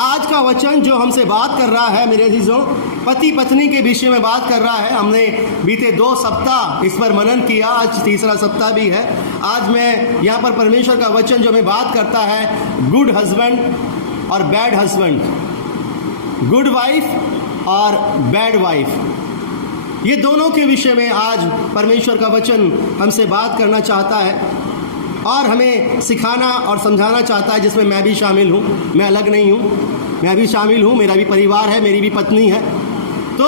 आज का वचन जो हमसे बात कर रहा है मेरे अजीजों, पति पत्नी के विषय में बात कर रहा है। हमने बीते 2 सप्ताह इस पर मनन किया, आज तीसरा सप्ताह भी है। आज मैं यहाँ पर परमेश्वर का वचन जो हमें बात करता है गुड हस्बैंड और बैड हस्बैंड, गुड वाइफ और बैड वाइफ, ये दोनों के विषय में आज परमेश्वर का वचन हमसे बात करना चाहता है और हमें सिखाना और समझाना चाहता है, जिसमें मैं भी शामिल हूँ। मैं अलग नहीं हूँ, मैं भी शामिल हूँ। मेरा भी परिवार है, मेरी भी पत्नी है, तो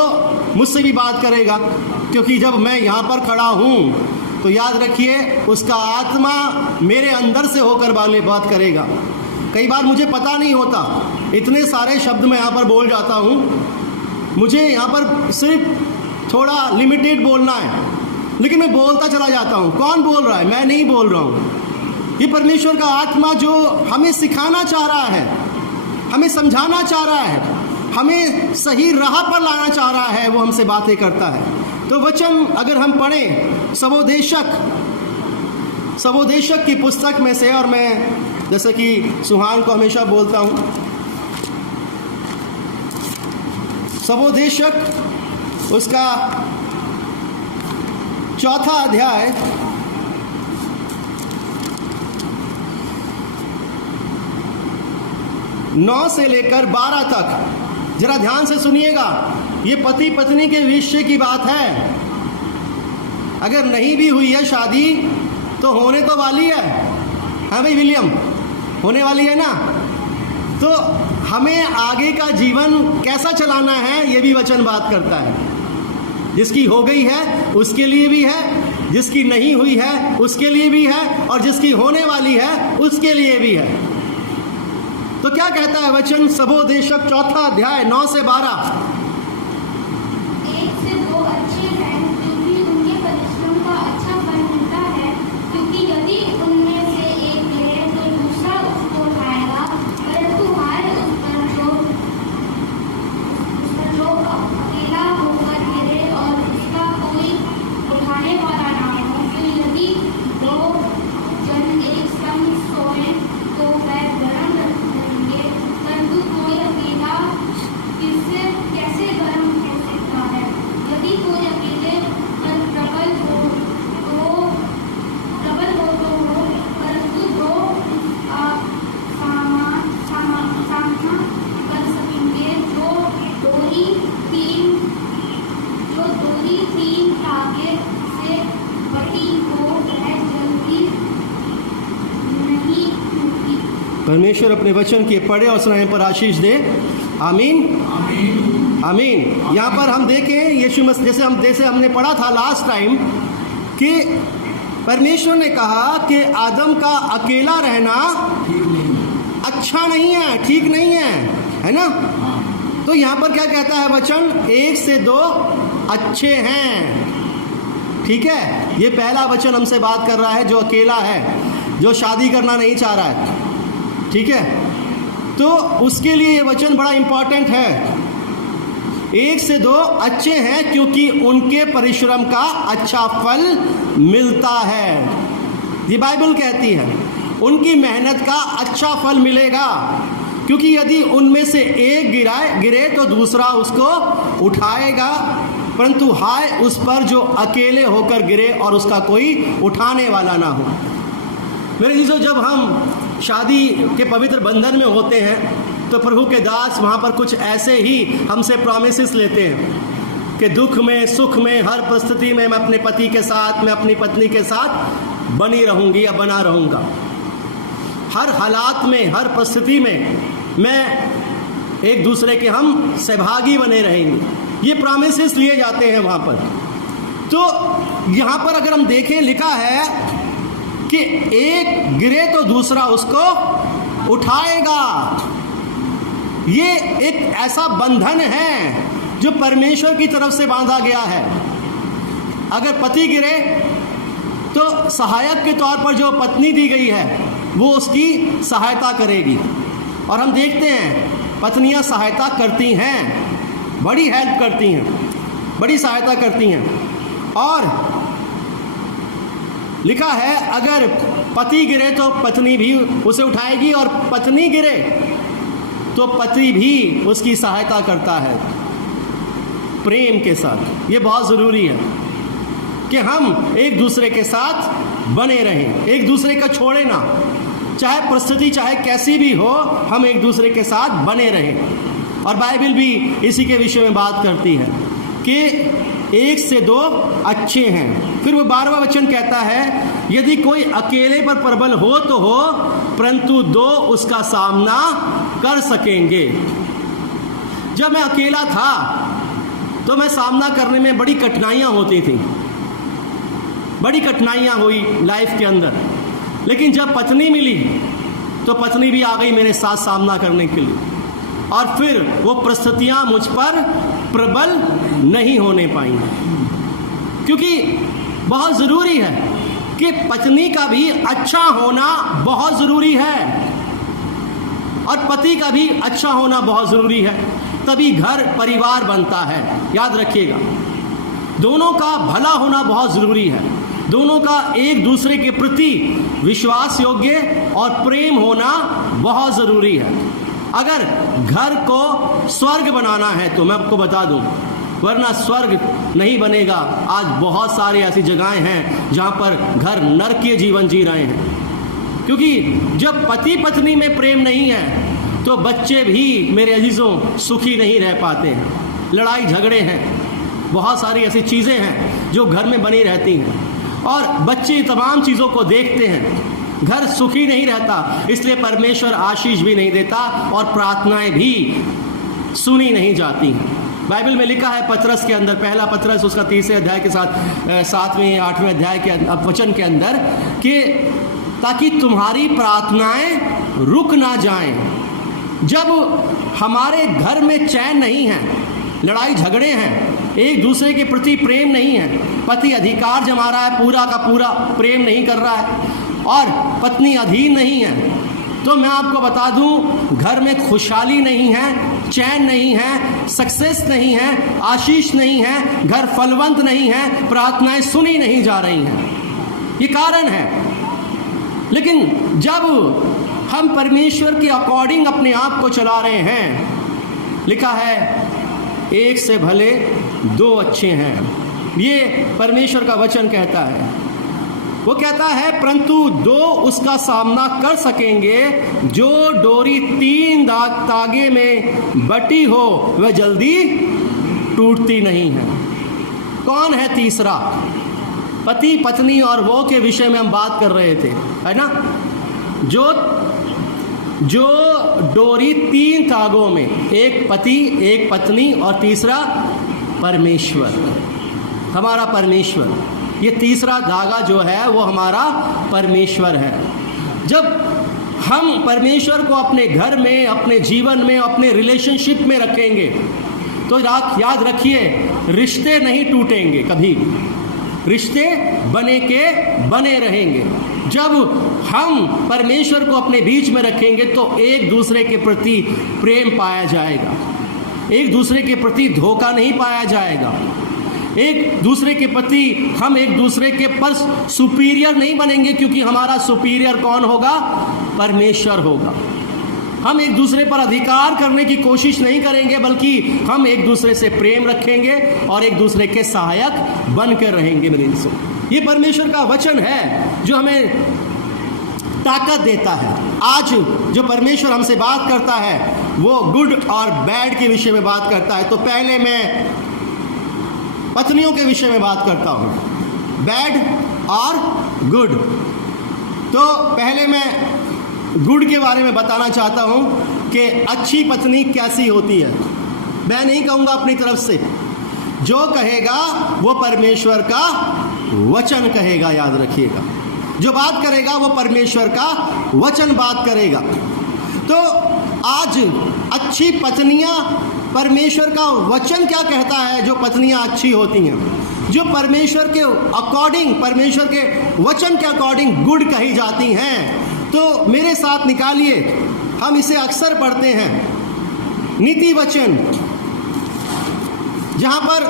मुझसे भी बात करेगा। क्योंकि जब मैं यहाँ पर खड़ा हूँ तो याद रखिए उसका आत्मा मेरे अंदर से होकर बात करेगा। कई बार मुझे पता नहीं होता, इतने सारे शब्द मैं यहाँ पर बोल जाता हूँ। मुझे यहाँ पर सिर्फ थोड़ा लिमिटेड बोलना है, लेकिन मैं बोलता चला जाता हूँ। कौन बोल रहा है? मैं नहीं बोल रहा हूँ। ये परमेश्वर का आत्मा जो हमें सिखाना चाह रहा है, हमें समझाना चाह रहा है, हमें सही राह पर लाना चाह रहा है, वो हमसे बातें करता है। तो वचन अगर हम पढ़ें सबोदेशक की पुस्तक में से, और मैं जैसे कि सुहान को हमेशा बोलता हूँ, सबोदेशक उसका 4 अध्याय 9 से लेकर 12 तक जरा ध्यान से सुनिएगा। ये पति पत्नी के विषय की बात है। अगर नहीं भी हुई है शादी तो होने तो वाली है। हाँ भाई विलियम, होने वाली है ना। तो हमें आगे का जीवन कैसा चलाना है ये भी वचन बात करता है। जिसकी हो गई है उसके लिए भी है, जिसकी नहीं हुई है उसके लिए भी है, और जिसकी होने वाली है उसके लिए भी है। तो क्या कहता है वचन? सबोदेशक 4 अध्याय 9 से 12। एक से दो अच्छे हैं क्योंकि उनके परिश्रम का अच्छा फल मिलता है, क्योंकि यदि उनमें से एक गिरे तो दूसरा उसको उठाएगा, परंतु हाय उस पर जो अकेला होकर गिरे और उसका कोई उठाने वाला ना हो। तो यदि 2 जन एक संग सोए तो वह गर्म रहेंगे, परंतु कोई अकेला कैसे गर्म हो सकता है? यदि कोई अकेले पर प्रबल हो तो हो, परंतु 2 सामना कर सकेंगे। जो दोरी 3 धागे से बटी हो वह जल्दी नहीं टूटती। परमेश्वर अपने वचन के पढ़े और सुनाने पर आशीष दे। आमीन आमीन। यहाँ पर हम देखें यीशु मसीह, जैसे हमने पढ़ा था लास्ट टाइम कि परमेश्वर ने कहा कि आदम का अकेला रहना अच्छा नहीं है, ठीक नहीं है ना। तो यहाँ पर क्या कहता है वचन? 1 से 2 अच्छे हैं। ठीक है, ये पहला वचन हमसे बात कर रहा है जो अकेला है, जो शादी करना नहीं चाह रहा है। ठीक है, तो उसके लिए ये वचन बड़ा इंपॉर्टेंट है। 1 से 2 अच्छे हैं क्योंकि उनके परिश्रम का अच्छा फल मिलता है। ये बाइबल कहती है उनकी मेहनत का अच्छा फल मिलेगा, क्योंकि यदि उनमें से एक गिरे तो दूसरा उसको उठाएगा, परंतु हाय उस पर जो अकेले होकर गिरे और उसका कोई उठाने वाला ना हो। मेरे जीजो, जब हम शादी के पवित्र बंधन में होते हैं तो प्रभु के दास वहाँ पर कुछ ऐसे ही हमसे प्रॉमिसेस लेते हैं कि दुख में सुख में हर परिस्थिति में मैं अपने पति के साथ, मैं अपनी पत्नी के साथ बनी रहूँगी या बना रहूँगा। हर हालात में, हर परिस्थिति में मैं एक दूसरे के हम सहभागी बने रहेंगे। ये प्रॉमिसेस लिए जाते हैं वहाँ पर। तो यहाँ पर अगर हम देखें, लिखा है कि एक गिरे तो दूसरा उसको उठाएगा। ये एक ऐसा बंधन है जो परमेश्वर की तरफ से बांधा गया है। अगर पति गिरे तो सहायक के तौर पर जो पत्नी दी गई है वो उसकी सहायता करेगी। और हम देखते हैं पत्नियां सहायता करती हैं, बड़ी हेल्प करती हैं, बड़ी सहायता करती हैं। और लिखा है अगर पति गिरे तो पत्नी भी उसे उठाएगी, और पत्नी गिरे तो पति भी उसकी सहायता करता है प्रेम के साथ। ये बहुत ज़रूरी है कि हम एक दूसरे के साथ बने रहें, एक दूसरे का छोड़े ना, चाहे परिस्थिति चाहे कैसी भी हो, हम एक दूसरे के साथ बने रहें। और बाइबल भी इसी के विषय में बात करती है कि एक से दो अच्छे हैं। फिर वो 12वां वचन कहता है, यदि कोई अकेले पर प्रबल हो तो हो, परंतु दो उसका सामना कर सकेंगे। जब मैं अकेला था तो मैं सामना करने में बड़ी कठिनाइयां होती थी, बड़ी कठिनाइयां हुई लाइफ के अंदर। लेकिन जब पत्नी मिली तो पत्नी भी आ गई मेरे साथ सामना करने के लिए, और फिर वो परिस्थितियां मुझ पर प्रबल नहीं होने पाई। क्योंकि बहुत ज़रूरी है कि पत्नी का भी अच्छा होना बहुत ज़रूरी है और पति का भी अच्छा होना बहुत ज़रूरी है, तभी घर परिवार बनता है। याद रखिएगा, दोनों का भला होना बहुत ज़रूरी है, दोनों का एक दूसरे के प्रति विश्वास योग्य और प्रेम होना बहुत ज़रूरी है। अगर घर को स्वर्ग बनाना है तो मैं आपको बता दूं, वरना स्वर्ग नहीं बनेगा। आज बहुत सारी ऐसी जगहें हैं जहां पर घर नरकीय जीवन जी रहे हैं, क्योंकि जब पति पत्नी में प्रेम नहीं है तो बच्चे भी मेरे अजीजों सुखी नहीं रह पाते हैं। लड़ाई झगड़े हैं, बहुत सारी ऐसी चीज़ें हैं जो घर में बनी रहती हैं, और बच्चे तमाम चीज़ों को देखते हैं, घर सुखी नहीं रहता। इसलिए परमेश्वर आशीष भी नहीं देता और प्रार्थनाएं भी सुनी नहीं जाती हैं। बाइबल में लिखा है पतरस के अंदर, पहला पतरस उसका 3 अध्याय के साथ 7वें 8वें अध्याय के वचन के अंदर, कि ताकि तुम्हारी प्रार्थनाएं रुक ना जाएं। जब हमारे घर में चैन नहीं है, लड़ाई झगड़े हैं, एक दूसरे के प्रति प्रेम नहीं है, पति अधिकार जमा रहा है, पूरा का पूरा प्रेम नहीं कर रहा है और पत्नी अधीन नहीं है, तो मैं आपको बता दूं, घर में खुशहाली नहीं है, चैन नहीं है, सक्सेस नहीं है, आशीष नहीं है, घर फलवंत नहीं है, प्रार्थनाएं सुनी नहीं जा रही हैं। ये कारण है। लेकिन जब हम परमेश्वर के अकॉर्डिंग अपने आप को चला रहे हैं, लिखा है एक से भले दो अच्छे हैं, ये परमेश्वर का वचन कहता है। वो कहता है परंतु दो उसका सामना कर सकेंगे, जो डोरी 3 तागे में बटी हो वह जल्दी टूटती नहीं है। कौन है तीसरा? पति पत्नी और वो के विषय में हम बात कर रहे थे, है ना? जो डोरी 3 तागों में, एक पति, एक पत्नी और तीसरा परमेश्वर, हमारा परमेश्वर। ये तीसरा धागा जो है वो हमारा परमेश्वर है। जब हम परमेश्वर को अपने घर में, अपने जीवन में, अपने रिलेशनशिप में रखेंगे तो याद रखिए, रिश्ते नहीं टूटेंगे कभी, रिश्ते बने के बने रहेंगे। जब हम परमेश्वर को अपने बीच में रखेंगे तो एक दूसरे के प्रति प्रेम पाया जाएगा, एक दूसरे के प्रति धोखा नहीं पाया जाएगा, एक दूसरे के प्रति हम एक दूसरे के पर सुपीरियर नहीं बनेंगे, क्योंकि हमारा सुपीरियर कौन होगा? परमेश्वर होगा। हम एक दूसरे पर अधिकार करने की कोशिश नहीं करेंगे, बल्कि हम एक दूसरे से प्रेम रखेंगे और एक दूसरे के सहायक बनकर रहेंगे। मेरे दोस्तों, ये परमेश्वर का वचन है जो हमें ताकत देता है। आज जो परमेश्वर हमसे बात करता है वो गुड और बैड के विषय में बात करता है। तो पहले मैं पत्नियों के विषय में बात करता हूँ, बैड और गुड। तो पहले मैं गुड के बारे में बताना चाहता हूँ कि अच्छी पत्नी कैसी होती है। मैं नहीं कहूँगा अपनी तरफ से, जो कहेगा वो परमेश्वर का वचन कहेगा। याद रखिएगा, जो बात करेगा वो परमेश्वर का वचन बात करेगा। तो आज अच्छी पत्नियां, परमेश्वर का वचन क्या कहता है जो पत्नियां अच्छी होती हैं, जो परमेश्वर के अकॉर्डिंग, परमेश्वर के वचन के अकॉर्डिंग गुड कही जाती हैं। तो मेरे साथ निकालिए, हम इसे अक्सर पढ़ते हैं, नीति वचन, जहां पर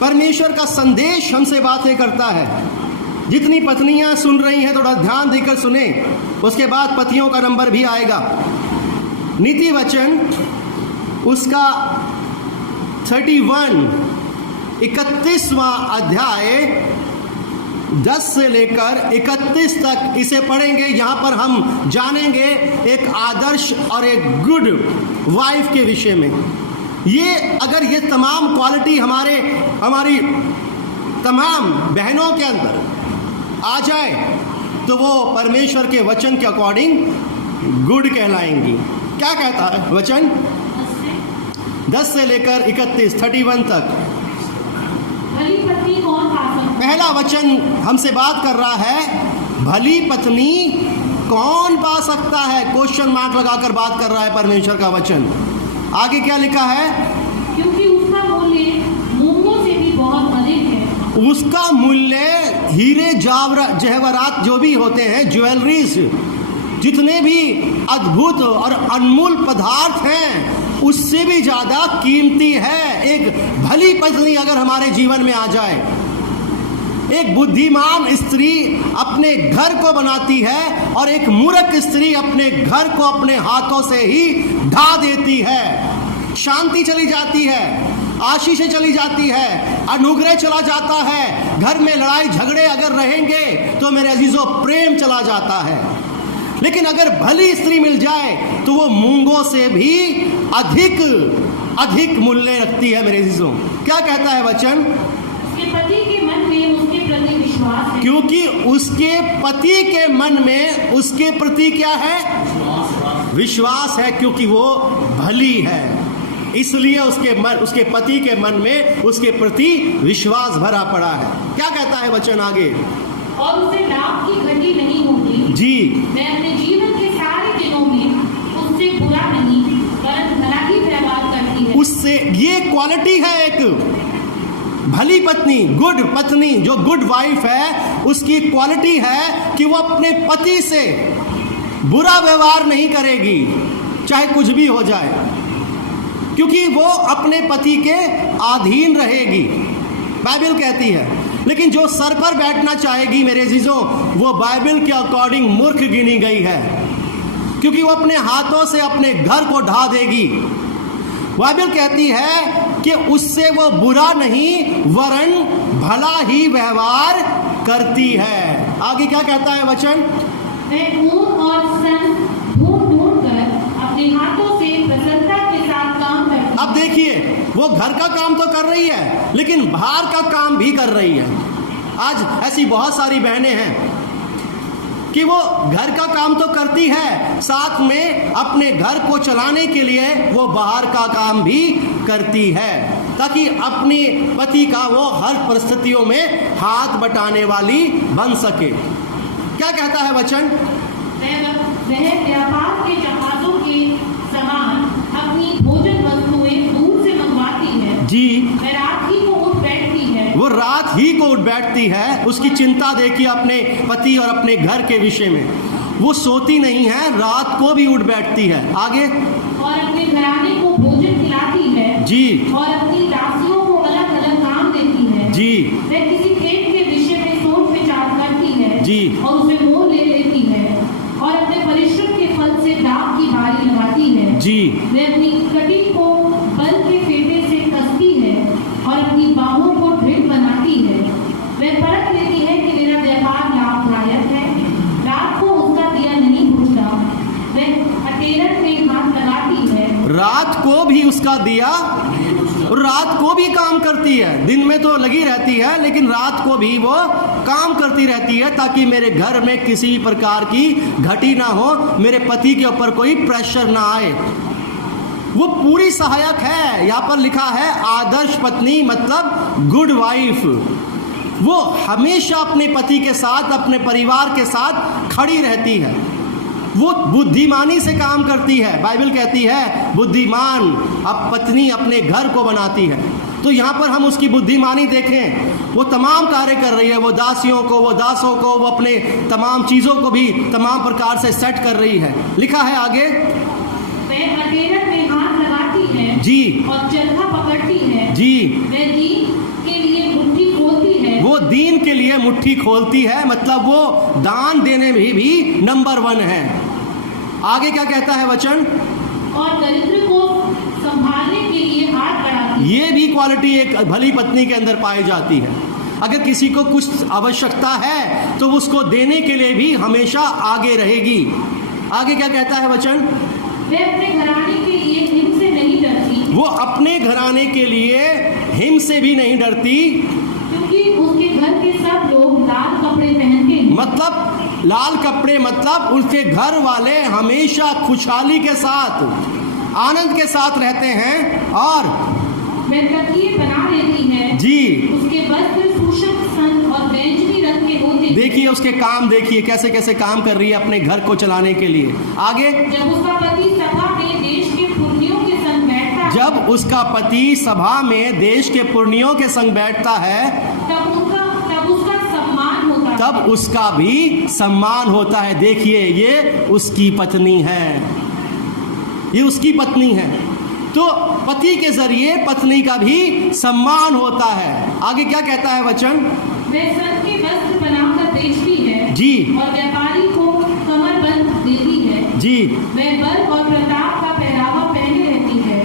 परमेश्वर का संदेश हमसे बातें करता है। जितनी पत्नियां सुन रही हैं थोड़ा ध्यान देकर सुने, उसके बाद पतियों का नंबर भी आएगा। नीति वचन उसका 31वां अध्याय 10 से लेकर 31 तक इसे पढ़ेंगे। यहाँ पर हम जानेंगे एक आदर्श और एक गुड वाइफ के विषय में। ये अगर ये तमाम क्वालिटी हमारी तमाम बहनों के अंदर आ जाए तो वो परमेश्वर के वचन के अकॉर्डिंग गुड कहलाएंगी। क्या कहता है वचन? 10 से लेकर 31 तक। भली पत्नी कौन पा सकता? पहला वचन हमसे बात कर रहा है, भली पत्नी कौन पा सकता है? क्वेश्चन मार्क लगाकर बात कर रहा है परमेश्वर का वचन। आगे क्या लिखा है? क्योंकि उसका मूल्य मूंगों से भी बहुत अधिक है। उसका मूल्य हीरे जवाहरात जो भी होते हैं, ज्वेलरीज, जितने भी अद्भुत और अनमोल पदार्थ हैं, उससे भी ज्यादा कीमती है एक भली पत्नी अगर हमारे जीवन में आ जाए। एक बुद्धिमान स्त्री अपने घर को बनाती है और एक मूर्ख स्त्री अपने घर को अपने हाथों से ही ढा देती है। शांति चली जाती है, आशीषें चली जाती है, अनुग्रह चला जाता है। घर में लड़ाई झगड़े अगर रहेंगे तो मेरे अजीजों प्रेम चला जाता है। लेकिन अगर भली स्त्री मिल जाए तो वो मूंगों से भी अधिक मूल्य रखती है मेरे अजीजों। क्या कहता है वचन? उसके पति के मन में उसके प्रति विश्वास है। क्योंकि उसके पति के मन में उसके प्रति क्या है? विश्वास है, क्योंकि वो भली है, इसलिए उसके पति के मन में उसके प्रति विश्वास भरा पड़ा है। क्या कहता है वचन आगे? और उसे लाभ की घटी नहीं होगी जी। मैं अपने जीवन के सारे दिनों में उससे बुरा नहीं परंतु भला ही व्यवहार करती है। उससे ये क्वालिटी है एक भली पत्नी, गुड पत्नी, जो गुड वाइफ है, उसकी क्वालिटी है कि वो अपने पति से बुरा व्यवहार नहीं करेगी, चाहे कुछ भी हो जाए, क्योंकि वो अपने पति के अधीन रहेगी, बाइबल कहती है। लेकिन जो सर पर बैठना चाहेगी मेरे अजीजों, वो बाइबल के अकॉर्डिंग मूर्ख गिनी गई है, क्योंकि वो अपने हाथों से अपने घर को ढा देगी। बाइबल कहती है कि उससे वो बुरा नहीं वरन भला ही व्यवहार करती है। आगे क्या कहता है वचन? मैं ऊन और सन ढूंढ कर अपने हाथों से प्रसन्नता के साथ काम करती हूँ। अब देखिए, वो घर का काम तो कर रही है लेकिन बाहर का काम भी कर रही है। आज ऐसी बहुत सारी बहनें हैं कि वो घर का काम तो करती है, साथ में अपने घर को चलाने के लिए वो बाहर का काम भी करती है, ताकि अपने पति का वो हर परिस्थितियों में हाथ बटाने वाली बन सके। क्या कहता है वचन? वह व्यापार के जहाजों के समान अपनी भोजन वस्तुएं दूर से मंगवाती है। जी। वह रात ही को उठ बैठती है। वो रात ही को उठ बैठती है। उसकी चिंता देखिए अपने पति और अपने घर के विषय में। वो सोती नहीं है, रात को भी उठ बैठती है। आगे? और अपने घराने को भोजन खिलाती है। जी। और अपनी दासियों को अलग अलग काम देती है। जी। वह किसी खेत के विषय में सोच विचार करती है। जी। और उसे मोल ले लेती है और अपने परिश्रम के फल से दाख की बारी लगाती है। जी। वह अपनी कटी को बल के फेटे से कसती है और अपनी बाहों को दृढ़ बनाती है। वह परख लेती है कि मेरा व्यापार लाभदायक है, रात को उसका दिया नहीं बुझता। वह हथेरन में हाथ लगाती है, रात को भी उसका दिया, रात को भी काम करती है। दिन में तो लगी रहती है लेकिन रात को भी वो काम करती रहती है, ताकि मेरे घर में किसी प्रकार की घटी ना हो, मेरे पति के ऊपर कोई प्रेशर ना आए। वो पूरी सहायक है। यहाँ पर लिखा है आदर्श पत्नी, मतलब गुड वाइफ। वो हमेशा अपने पति के साथ, अपने परिवार के साथ खड़ी रहती है। वो बुद्धिमानी से काम करती है। बाइबल कहती है बुद्धिमान अब पत्नी अपने घर को बनाती है। तो यहाँ पर हम उसकी बुद्धिमानी देखें, वो तमाम कार्य कर रही है। वो दासियों को, वो दासों को, वो अपने तमाम चीज़ों को भी तमाम प्रकार से सेट कर रही है। लिखा है आगे? वह हथेरन में हाथ लगाती है। जी। और चरखा पकड़ती है। जी। वह दीन के लिए मुट्ठी खोलती है। वो दीन के लिए मुट्ठी खोलती है, मतलब वो दान देने में भी नंबर 1 है। आगे क्या कहता है वचन? और दरिद्र को संभालने के लिए हाथ बढ़ाती है। ये भी क्वालिटी एक भली पत्नी के अंदर पाई जाती है। अगर किसी को कुछ आवश्यकता है तो उसको देने के लिए भी हमेशा आगे रहेगी। आगे क्या कहता है वचन? वे अपने घराने के लिए हिम से नहीं डरती, वो अपने घराने के लिए हिम से भी नहीं डरती। क्योंकि उसके घर के सब लोग लाल कपड़े पहनते हैं। मतलब लाल कपड़े मतलब उसके घर वाले हमेशा खुशहाली के साथ, आनंद के साथ रहते हैं। और वह तकिए बना लेती है जी, उसके वस्त्र सूषक सन और बैंजनी रंग के होते हैं। देखिए उसके काम, देखिए कैसे कैसे काम कर रही है अपने घर को चलाने के लिए। आगे, जब उसका पति सभा में देश के पुरनियों के संग बैठता है, जब उसका पति सभा में देश के पुरनियों के संग बैठता है तब उसका सम्मान होता है। तब उसका भी सम्मान होता है। देखिए ये उसकी पत्नी है, ये उसकी पत्नी है। तो पति के जरिए पत्नी का भी सम्मान होता है। आगे क्या कहता है वचन? वह सन के वस्त्र बनाकर बेचती है जी, और व्यापारी को कमरबंद देती है। जी, वह बल और प्रताप का पहरावा पहने रहती है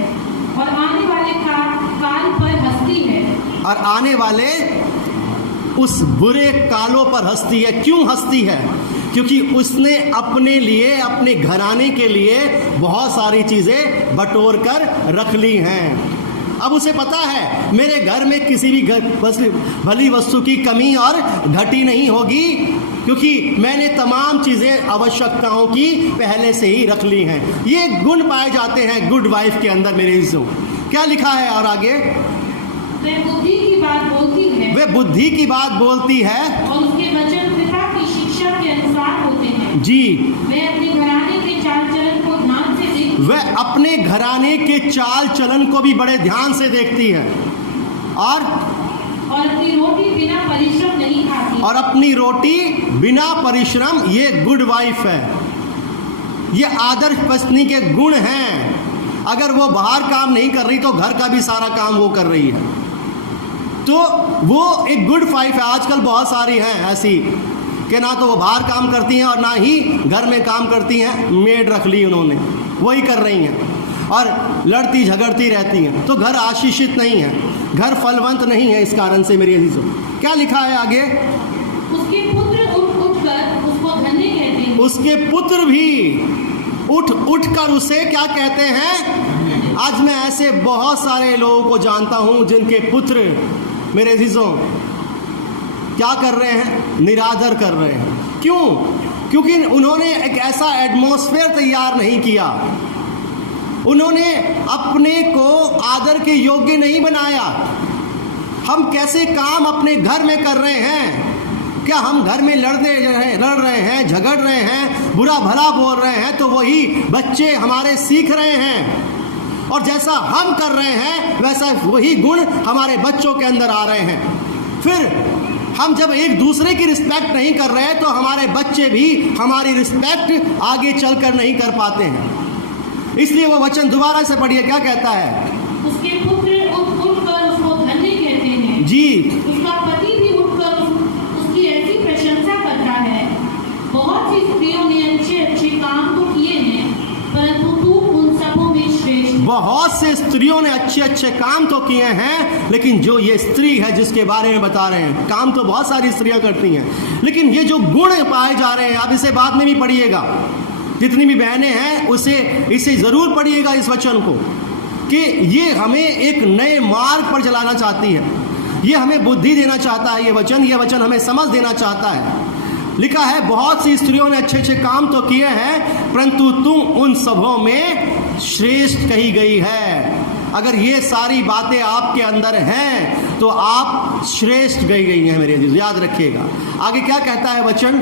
और आने वाले काल पर हंसती है। और आने वाले उस बुरे कालों पर हंसती है। क्यों हंसती है? क्योंकि उसने अपने लिए, अपने घराने के लिए बहुत सारी चीजें बटोर कर रख ली हैं। अब उसे पता है मेरे घर में किसी भी भली वस्तु की कमी और घटी नहीं होगी, क्योंकि मैंने तमाम चीजें आवश्यकताओं की पहले से ही रख ली हैं। ये गुण पाए जाते हैं गुड वाइफ के अंदर मेरे इज्जों। क्या लिखा है और आगे? वह बुद्धि की बात बोलती है, वे बुद्धि की बात बोलती है और उसके वचन पिता की शिक्षा के अनुसार होते हैं। जी, वह अपने घराने के चाल चलन को ध्यान से देखती वह अपने घराने के चाल चलन को भी बड़े ध्यान से देखती है। और अपनी रोटी बिना परिश्रम नहीं खाती। और अपनी रोटी बिना परिश्रम, ये गुड वाइफ है। ये आदर्श पत्नी के गुण हैं। अगर वो बाहर काम नहीं कर रही तो घर का भी सारा काम वो कर रही है, तो वो एक गुड वाइफ है। आजकल बहुत सारी हैं ऐसी कि ना तो वो बाहर काम करती हैं और ना ही घर में काम करती हैं। मेड रख ली उन्होंने, वही कर रही हैं और लड़ती झगड़ती रहती हैं। तो घर आशीषित नहीं है, घर फलवंत नहीं है। इस कारण से मेरी अजीजों, क्या लिखा है आगे? उसके पुत्र उठ कर उसको धन्य कहते हैं। उसके पुत्र भी उठ कर उसे क्या कहते हैं? आज मैं ऐसे बहुत सारे लोगों को जानता हूं जिनके पुत्र मेरे अजीजों क्या कर रहे हैं? निरादर कर रहे हैं। क्यों? क्योंकि उन्होंने एक ऐसा एटमॉस्फेयर तैयार नहीं किया, उन्होंने अपने को आदर के योग्य नहीं बनाया। हम कैसे काम अपने घर में कर रहे हैं? क्या हम घर में लड़ रहे हैं, झगड़ रहे हैं, बुरा भला बोल रहे हैं, तो वही बच्चे हमारे सीख रहे हैं। और जैसा हम कर रहे हैं वैसा वही गुण हमारे बच्चों के अंदर आ रहे हैं। फिर हम जब एक दूसरे की रिस्पेक्ट नहीं कर रहे तो हमारे बच्चे भी हमारी रिस्पेक्ट आगे चलकर नहीं कर पाते हैं। इसलिए वो वचन दोबारा से पढ़िए, क्या कहता है? उसके पुत्र उठकर उसको धन्य कहते हैं। जी, उसका पति भी उठकर उसकी ऐसी प्रशंसा करता है। बहुत सी स्त्रियों ने अच्छे अच्छे काम तो किए हैं, परंतु तू उन सबों में श्रेष्ठ। बहुत से स्त्रियों ने अच्छे अच्छे काम तो किए हैं, लेकिन जो ये स्त्री है जिसके बारे में बता रहे हैं, काम तो बहुत सारी स्त्रियां करती हैं, लेकिन ये जो गुण पाए जा रहे हैं, आप इसे बाद में भी पढ़िएगा, जितनी भी बहनें हैं इसे जरूर पढ़िएगा इस वचन को, कि ये हमें एक नए मार्ग पर चलाना चाहती है। ये हमें बुद्धि देना चाहता है। ये वचन हमें समझ देना चाहता है। लिखा है बहुत सी स्त्रियों ने अच्छे अच्छे काम तो किए हैं, परंतु तुम उन सबों में श्रेष्ठ कही गई है। अगर ये सारी बातें आपके अंदर हैं तो आप श्रेष्ठ कही गई हैं मेरे अजीज, याद रखिएगा। आगे क्या कहता है वचन?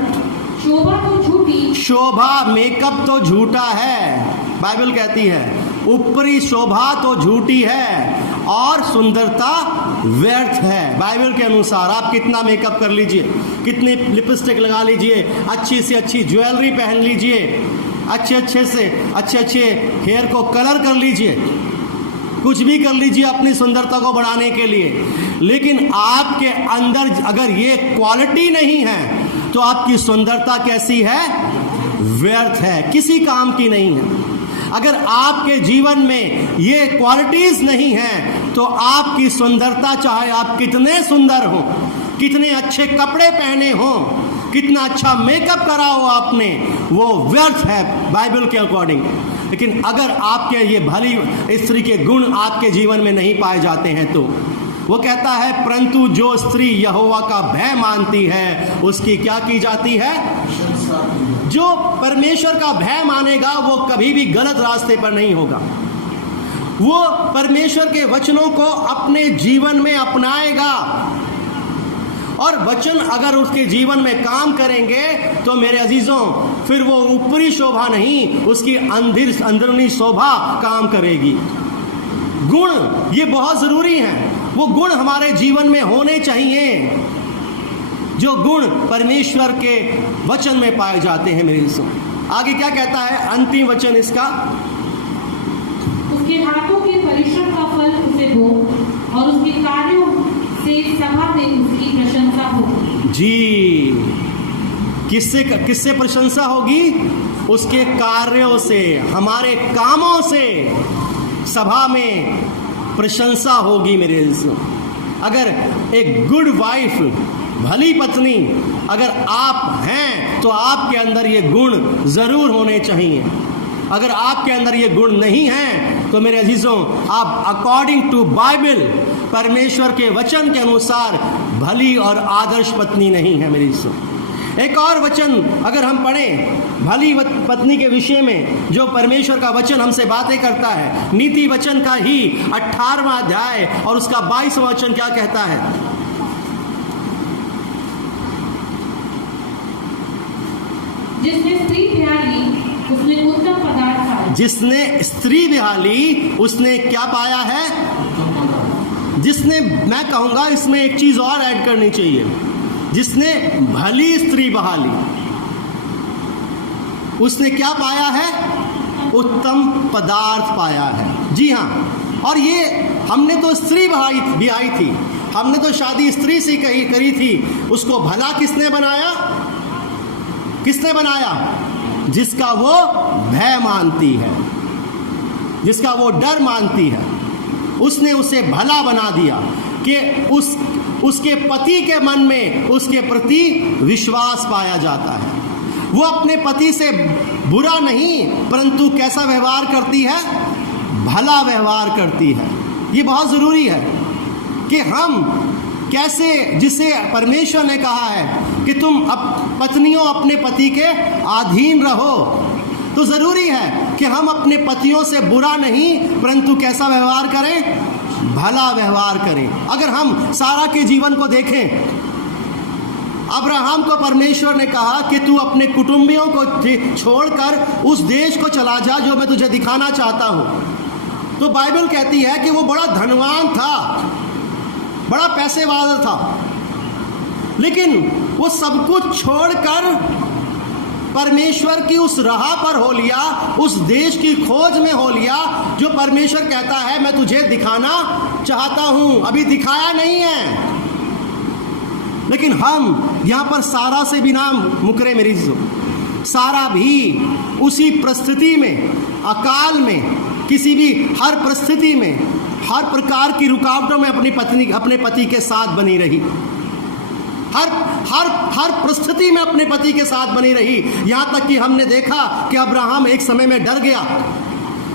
शोभा तो झूठी, शोभा, मेकअप तो झूठा है। बाइबल कहती है ऊपरी शोभा तो झूठी है और सुंदरता व्यर्थ है। बाइबल के अनुसार आप कितना मेकअप कर लीजिए, कितनी लिपस्टिक लगा लीजिए, अच्छी से अच्छी ज्वेलरी पहन लीजिए, अच्छे हेयर को कलर कर लीजिए, कुछ भी कर लीजिए अपनी सुंदरता को बढ़ाने के लिए, लेकिन आपके अंदर अगर ये क्वालिटी नहीं है तो आपकी सुंदरता कैसी है? व्यर्थ है, किसी काम की नहीं है। अगर आपके जीवन में ये क्वालिटीज नहीं हैं तो आपकी सुंदरता, चाहे आप कितने सुंदर हो, कितने अच्छे कपड़े पहने हो, कितना अच्छा मेकअप करा हो आपने, वो व्यर्थ है बाइबल के अकॉर्डिंग। लेकिन अगर आपके ये भली स्त्री के गुण आपके जीवन में नहीं पाए जाते हैं तो वो कहता है, परंतु जो स्त्री यहोवा का भय मानती है उसकी क्या की जाती है? जो परमेश्वर का भय मानेगा वो कभी भी गलत रास्ते पर नहीं होगा। वो परमेश्वर के वचनों को अपने जीवन में अपनाएगा और वचन अगर उसके जीवन में काम करेंगे तो मेरे अजीजों, फिर वो ऊपरी शोभा नहीं, उसकी अंदरूनी शोभा काम करेगी। गुण ये बहुत जरूरी हैं। वो गुण हमारे जीवन में होने चाहिए जो गुण परमेश्वर के वचन में पाए जाते हैं। मेरे अजीजों, आगे क्या कहता है अंतिम वचन इसका? उसके हाथों के परिश्रम का फल उसे दो और उसके कार्यों से सभा में उसकी प्रशंसा हो। जी, किससे प्रशंसा होगी? उसके कार्यों से, हमारे कामों से सभा में प्रशंसा होगी। मेरे अजीजों, अगर एक गुड वाइफ, भली पत्नी अगर आप हैं तो आपके अंदर ये गुण जरूर होने चाहिए। अगर आपके अंदर ये गुण नहीं हैं तो मेरे अजीजों, आप अकॉर्डिंग टू बाइबल, परमेश्वर के वचन के अनुसार भली और आदर्श पत्नी नहीं है। मेरे अजीजों, एक और वचन अगर हम पढ़ें भली पत्नी के विषय में, जो परमेश्वर का वचन हमसे बातें करता है, नीति वचन का ही 18वां अध्याय और उसका 22वां वचन क्या कहता है? जिसने स्त्री बिहाली उसने उत्तम पदार्थ पाया। जिसने स्त्री बिहाली उसने क्या पाया है? जिसने, मैं कहूंगा इसमें एक चीज और ऐड करनी चाहिए, जिसने भली स्त्री बहाली उसने क्या पाया है? उत्तम पदार्थ पाया है। जी हाँ, और ये हमने तो स्त्री बिहाई थी, हमने तो शादी स्त्री से करी थी, उसको भला किसने बनाया? किसने बनाया? जिसका वो भय मानती है, जिसका वो डर मानती है, उसने उसे भला बना दिया कि उसके पति के मन में उसके प्रति विश्वास पाया जाता है। वो अपने पति से बुरा नहीं परंतु कैसा व्यवहार करती है? भला व्यवहार करती है। ये बहुत ज़रूरी है कि हम कैसे, जिसे परमेश्वर ने कहा है कि तुम पत्नियों अपने पति के अधीन रहो, तो ज़रूरी है कि हम अपने पतियों से बुरा नहीं परंतु कैसा व्यवहार करें? भला व्यवहार करें। अगर हम सारा के जीवन को देखें, अब्राहम को परमेश्वर ने कहा कि तू अपने कुटुंबियों को छोड़कर उस देश को चला जा जो मैं तुझे दिखाना चाहता हूं। तो बाइबल कहती है कि वो बड़ा धनवान था, बड़ा पैसे वाला था, लेकिन वो सब कुछ छोड़कर परमेश्वर की उस राह पर हो लिया, उस देश की खोज में हो लिया जो परमेश्वर कहता है मैं तुझे दिखाना चाहता हूं। अभी दिखाया नहीं है, लेकिन हम यहां पर सारा से भी नाम मुकरे। मेरी सारा भी उसी परिस्थिति में, अकाल में, किसी भी हर परिस्थिति में, हर प्रकार की रुकावटों में अपने पति के साथ बनी रही। हर परिस्थिति में अपने पति के साथ बनी रही। यहाँ तक कि हमने देखा कि अब्राहम एक समय में डर गया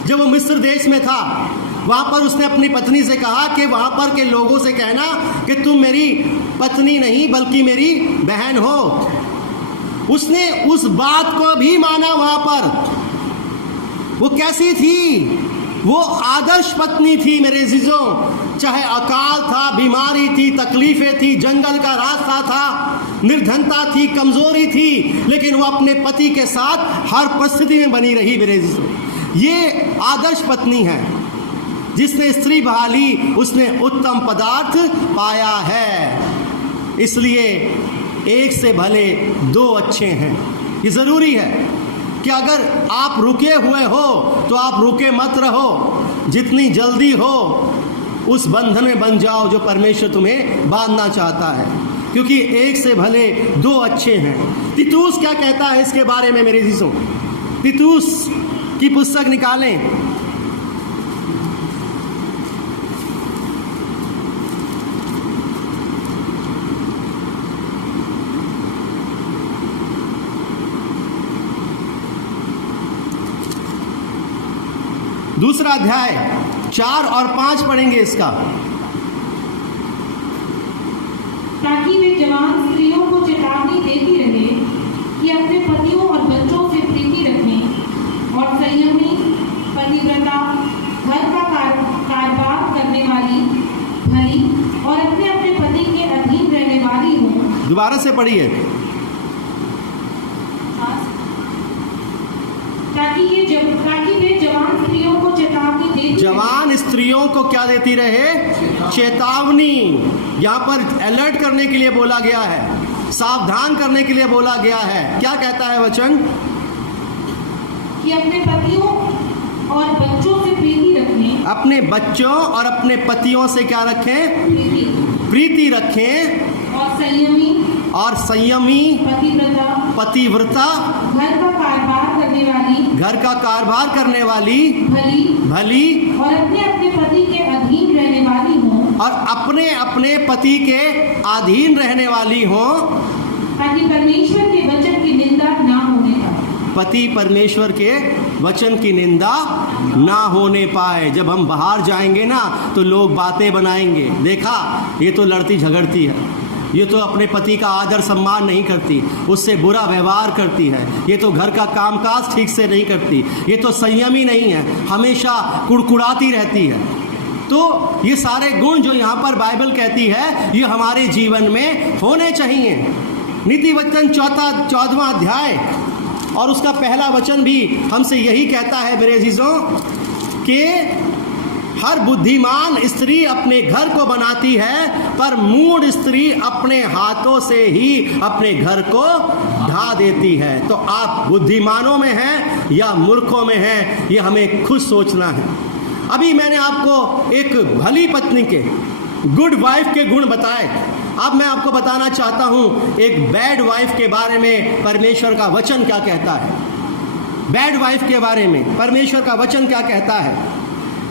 जब वो मिस्र देश में था। वहाँ पर उसने अपनी पत्नी से कहा कि वहाँ पर के लोगों से कहना कि तुम मेरी पत्नी नहीं बल्कि मेरी बहन हो। उसने उस बात को भी माना। वहाँ पर वो कैसी थी? वो आदर्श पत्नी थी मेरे अजीजों। चाहे अकाल था, बीमारी थी, तकलीफें थी, जंगल का रास्ता था, निर्धनता थी, कमजोरी थी, लेकिन वो अपने पति के साथ हर परिस्थिति में बनी रही मेरे अजीजों। ये आदर्श पत्नी है। जिसने स्त्री बहाली उसने उत्तम पदार्थ पाया है। इसलिए एक से भले दो अच्छे हैं। ये जरूरी है कि अगर आप रुके हुए हो तो आप रुके मत रहो, जितनी जल्दी हो उस बंधन में बन जाओ जो परमेश्वर तुम्हें बांधना चाहता है, क्योंकि एक से भले दो अच्छे हैं। तीतुस क्या कहता है इसके बारे में मेरे अजीजों? तीतुस की पुस्तक निकालें। दूसरा अध्याय 4 और 5 पढ़ेंगे इसका। ताकि वे जवान स्त्रियों को चेतावनी देती रहे कि अपने पतियों और बच्चों से प्रीति रखें और संयमी, पतिव्रता, घर का कारोबार करने वाली, भली और अपने अपने पति के अधीन रहने वाली हों। दोबारा से पढ़िए। ताकि वे जवान स्त्रियों को चेतावनी देती जवान स्त्रियों को क्या देती रहे? चेतावनी। यहाँ पर अलर्ट करने के लिए बोला गया है, सावधान करने के लिए बोला गया है। क्या कहता है वचन? कि अपने पतियों और बच्चों से प्रीति रखें। अपने बच्चों और अपने पतियों से क्या रखें? प्रीति रखें। और संयमी, पतिव्रता, घर का कारोबार करने वाली, भली और अपने अपने पति के अधीन रहने वाली हों। और अपने अपने पति के अधीन रहने वाली हों, ताकि परमेश्वर के वचन की निंदा ना होने पाए। पति परमेश्वर के वचन की निंदा ना होने पाए। जब हम बाहर जाएंगे ना तो लोग बातें बनाएंगे, देखा ये तो लड़ती झगड़ती है, ये तो अपने पति का आदर सम्मान नहीं करती, उससे बुरा व्यवहार करती है, ये तो घर का कामकाज ठीक से नहीं करती, ये तो संयमी नहीं है, हमेशा कुड़कुड़ाती रहती है। तो ये सारे गुण जो यहाँ पर बाइबल कहती है ये हमारे जीवन में होने चाहिए। नीति वचन 14वां अध्याय और उसका पहला वचन भी हमसे यही कहता है मेरे अजीजों कि हर बुद्धिमान स्त्री अपने घर को बनाती है, पर मूढ़ स्त्री अपने हाथों से ही अपने घर को ढा देती है। तो आप बुद्धिमानों में हैं या मूर्खों में हैं, ये हमें खुद सोचना है। अभी मैंने आपको एक भली पत्नी के, गुड वाइफ के गुण बताए। अब मैं आपको बताना चाहता हूं एक बैड वाइफ के बारे में परमेश्वर का वचन क्या कहता है। बैड वाइफ के बारे में परमेश्वर का वचन क्या कहता है।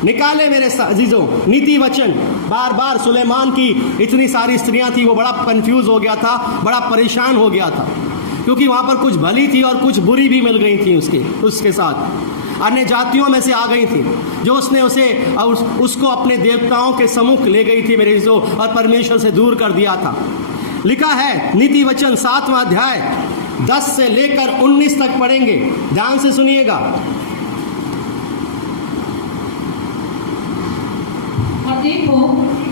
निकाले मेरे अजीजों नीति वचन। बार बार सुलेमान की इतनी सारी स्त्रियां थी, वो बड़ा कंफ्यूज हो गया था, बड़ा परेशान हो गया था, क्योंकि वहां पर कुछ भली थी और कुछ बुरी भी मिल गई थी उसके साथ। अन्य जातियों में से आ गई थी जो उसको अपने देवताओं के सम्मुख ले गई थी मेरे अजीजों, और परमेश्वर से दूर कर दिया था। लिखा है नीति वचन 7वां अध्याय 10 से लेकर 19 तक पढ़ेंगे, ध्यान से सुनिएगा। और देखो,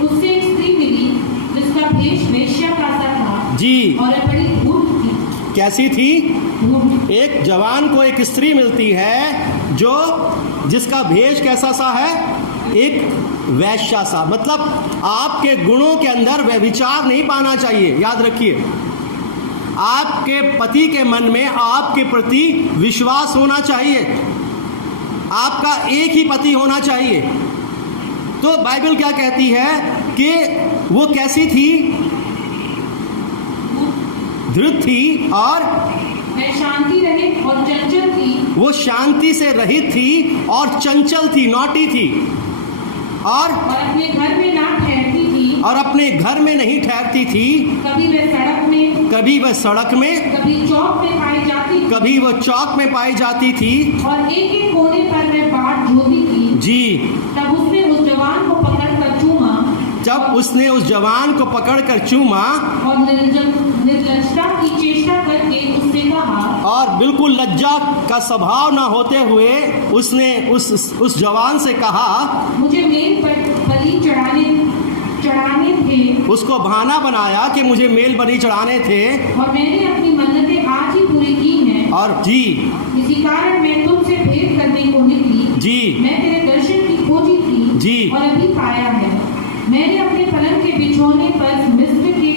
उससे एक स्त्री मिली जिसका भेष वेश्या का सा था जी, और बड़ी धूर्त थी। कैसी थी? एक जवान को एक स्त्री मिलती है जिसका भेष कैसा सा है? एक वैश्या सा। मतलब आपके गुणों के अंदर व्यभिचार नहीं पाना चाहिए, याद रखिए। आपके पति के मन में आपके प्रति विश्वास होना चाहिए, आपका एक ही पति होना चाहिए। तो बाइबल क्या कहती है कि वो कैसी थी? धृत थी और शांति रहित और चंचल थी। वो शांति से रहित थी और चंचल थी, नौटी थी, और अपने घर में ना ठहरती थी, और अपने घर में नहीं ठहरती थी। कभी वह सड़क में, कभी चौक में पाई जाती थी, कभी वो चौक में पाई जाती थी, और एक एक कोने पर वह बाट जोती थी जी। तब उसने उस जवान को पकड़कर चूमा, और निर्लज्जता की चेष्टा करके उसने कहा, और बिल्कुल लज्जा का स्वभाव ना होते हुए उसने उस जवान से कहा, मुझे मेल पर बलि चढ़ाने थे। उसको बहाना बनाया कि मुझे मेल बलि चढ़ाने थे, और मैंने अपनी मन्नतें आज ही पूरी की हैं। और जी, इसी कारण मैं तुमसे भेंट करने को निकली जी। मैं तेरे दर्शन की खोजी थी जी, और अभी पाया है। मैंने अपने पलंग के बिछौने पर मिस्र के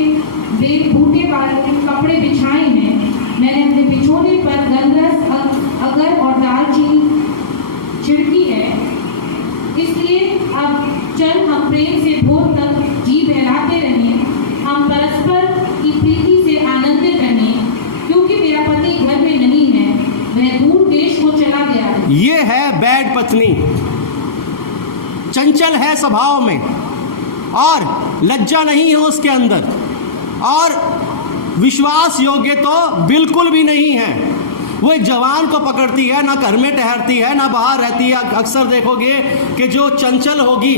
बेबूटे वाले कपड़े बिछाए हैं। मैंने अपने बिछौने पर गंधरस, अगर और दालचीनी छिड़की है। इसलिए अब चल हम प्रेम से भोर तक जी बहलाते रहें, हम परस्पर की प्रीति से आनंदित रहें, क्योंकि मेरा पति घर में नहीं है, वह दूर देश को चला गया है। ये है बैड पत्नी। चंचल है स्वभाव में और लज्जा नहीं है उसके अंदर और विश्वास योग्य तो बिल्कुल भी नहीं है। वो एक जवान को पकड़ती है, ना घर में ठहरती है ना बाहर रहती है। अक्सर देखोगे कि जो चंचल होगी,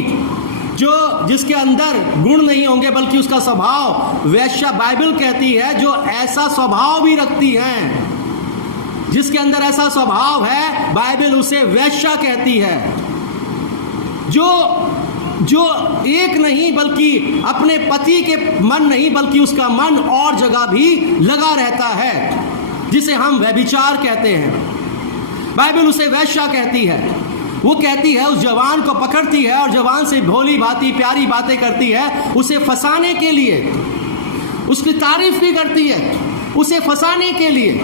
जो जिसके अंदर गुण नहीं होंगे बल्कि उसका स्वभाव वैश्या, बाइबल कहती है जो ऐसा स्वभाव भी रखती हैं, जिसके अंदर ऐसा स्वभाव है बाइबल उसे वैश्या कहती है। जो एक नहीं बल्कि अपने पति के मन नहीं बल्कि उसका मन और जगह भी लगा रहता है, जिसे हम व्यभिचार कहते हैं। बाइबल उसे वैश्या कहती है। वो कहती है, उस जवान को पकड़ती है और जवान से भोली भांति प्यारी बातें करती है उसे फंसाने के लिए, उसकी तारीफ भी करती है उसे फंसाने के लिए।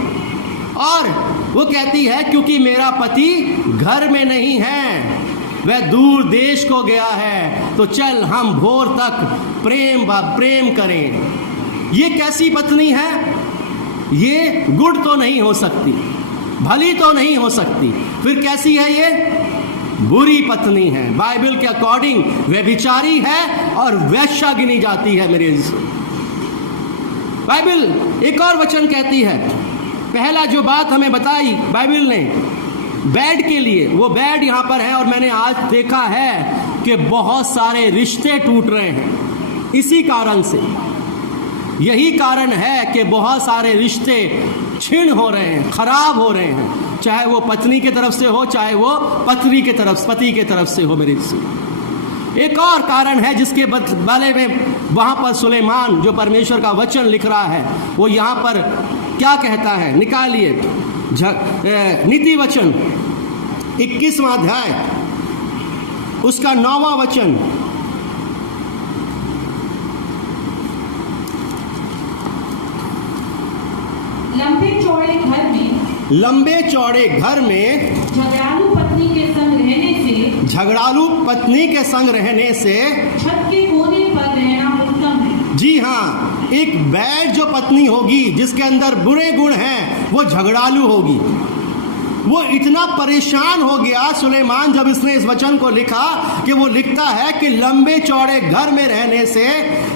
और वो कहती है क्योंकि मेरा पति घर में नहीं है, वह दूर देश को गया है, तो चल हम भोर तक प्रेम करें। ये कैसी पत्नी है? ये गुड तो नहीं हो सकती, भली तो नहीं हो सकती, फिर कैसी है ये? बुरी पत्नी है। बाइबल के अकॉर्डिंग व्यभिचारी है और वैश्या गिनी जाती है मेरे। बाइबल एक और वचन कहती है, पहला जो बात हमें बताई बाइबल ने बैड के लिए, वो बैड यहां पर है। और मैंने आज देखा है कि बहुत सारे रिश्ते टूट रहे हैं इसी कारण से। यही कारण है कि बहुत सारे रिश्ते छिन्न हो रहे हैं, खराब हो रहे हैं, चाहे वो पत्नी की तरफ से हो चाहे वो पति की तरफ से हो मेरे से। एक और कारण है जिसके बारे में वहां पर सुलेमान जो परमेश्वर का वचन लिख रहा है वो यहां पर क्या कहता है, निकालिए नीति वचन 21वां अध्याय उसका 9वां वचन। लंबे चौड़े घर में झगड़ालू पत्नी के संग रहने से छत के कोने पर रहना उत्तम है। जी हाँ, एक बैड जो पत्नी होगी जिसके अंदर बुरे गुण हैं वो झगड़ालू होगी। वो इतना परेशान हो गया सुलेमान जब इसने इस वचन को लिखा कि वो लिखता है कि लंबे चौड़े घर में रहने से,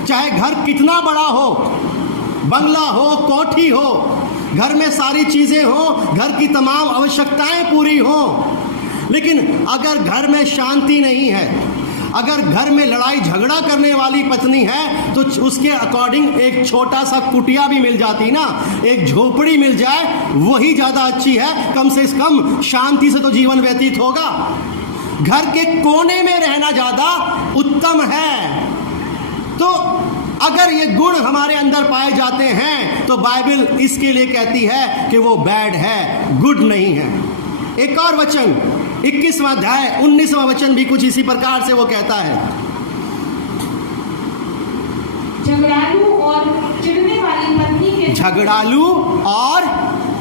चाहे घर कितना बड़ा हो, बंगला हो, कोठी हो, घर में सारी चीजें हो, घर की तमाम आवश्यकताएं पूरी हो, लेकिन अगर घर में शांति नहीं है, अगर घर में लड़ाई झगड़ा करने वाली पत्नी है तो उसके अकॉर्डिंग एक छोटा सा कुटिया भी मिल जाती ना, एक झोपड़ी मिल जाए वही ज्यादा अच्छी है। कम से कम शांति से तो जीवन व्यतीत होगा। घर के कोने में रहना ज्यादा उत्तम है। तो अगर ये गुण हमारे अंदर पाए जाते हैं तो बाइबल इसके लिए कहती है कि वो बैड है, गुड नहीं है। एक और वचन 21वां अध्याय 19वां वचन भी कुछ इसी प्रकार से वो कहता है, झगड़ालू और चिढ़ने वाली पत्नी के, झगड़ालू और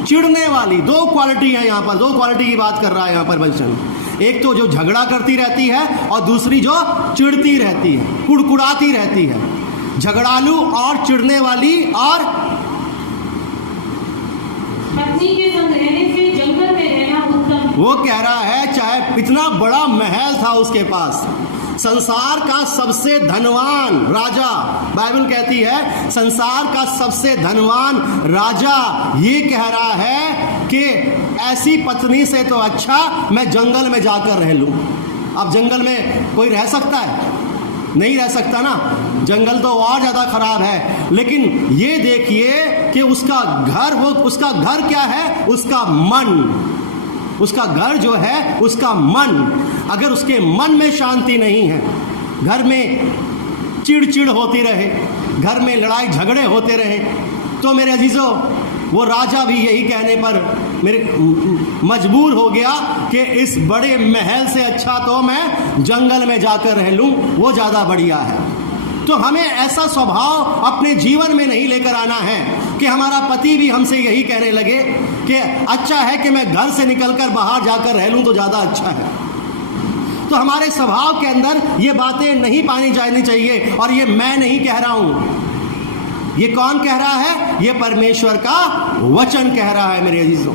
चिढ़ने वाली, दो क्वालिटी है यहाँ पर, दो क्वालिटी की बात कर रहा है यहाँ पर वचन। एक तो जो झगड़ा करती रहती है और दूसरी जो चिढ़ती रहती है, कुड़कुड़ाती रहती है। झगड़ालू और चिढ़ने वाली और पत्नी के संग रहने से जंगल में रहना उत्तम। वो कह रहा है चाहे इतना बड़ा महल था उसके पास, संसार का सबसे धनवान राजा, बाइबल कहती है संसार का सबसे धनवान राजा ये कह रहा है कि ऐसी पत्नी से तो अच्छा मैं जंगल में जाकर रह लूं। अब जंगल में कोई रह सकता है? नहीं रह सकता ना, जंगल तो और ज्यादा खराब है। लेकिन ये देखिए कि उसका घर क्या है? उसका मन। उसका घर जो है उसका मन। अगर उसके मन में शांति नहीं है, घर में चिड़चिड़ होती रहे, घर में लड़ाई झगड़े होते रहे, तो मेरे अजीजों वो राजा भी यही कहने पर मजबूर हो गया कि इस बड़े महल से अच्छा तो मैं जंगल में जाकर रह लूं, वो ज़्यादा बढ़िया है। तो हमें ऐसा स्वभाव अपने जीवन में नहीं लेकर आना है कि हमारा पति भी हमसे यही कहने लगे कि अच्छा है कि मैं घर से निकलकर बाहर जाकर रह लूं तो ज़्यादा अच्छा है। तो हमारे स्वभाव के अंदर ये बातें नहीं पानी जानी चाहिए। और ये मैं नहीं कह रहा हूं, ये कौन कह रहा है? ये परमेश्वर का वचन कह रहा है मेरे अजीजों।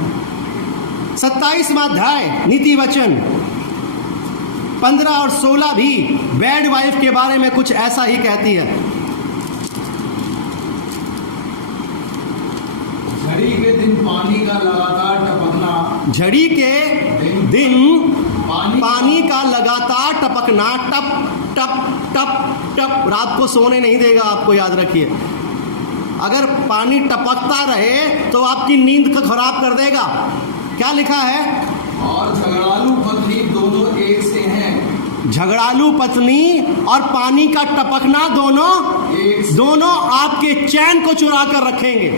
27वां अध्याय नीति वचन 15 और 16 भी बैड वाइफ के बारे में कुछ ऐसा ही कहती है। झड़ी के दिन पानी का लगातार टपकना, झड़ी के दिन पानी का लगातार टपकना, टप टप टप टप, रात को सोने नहीं देगा आपको, याद रखिए। अगर पानी टपकता रहे तो आपकी नींद को खराब कर देगा। क्या लिखा है? और झगड़ालू पत्नी दोनों एक से हैं। झगड़ालू पत्नी और पानी का टपकना दोनों आपके चैन को चुरा कर रखेंगे,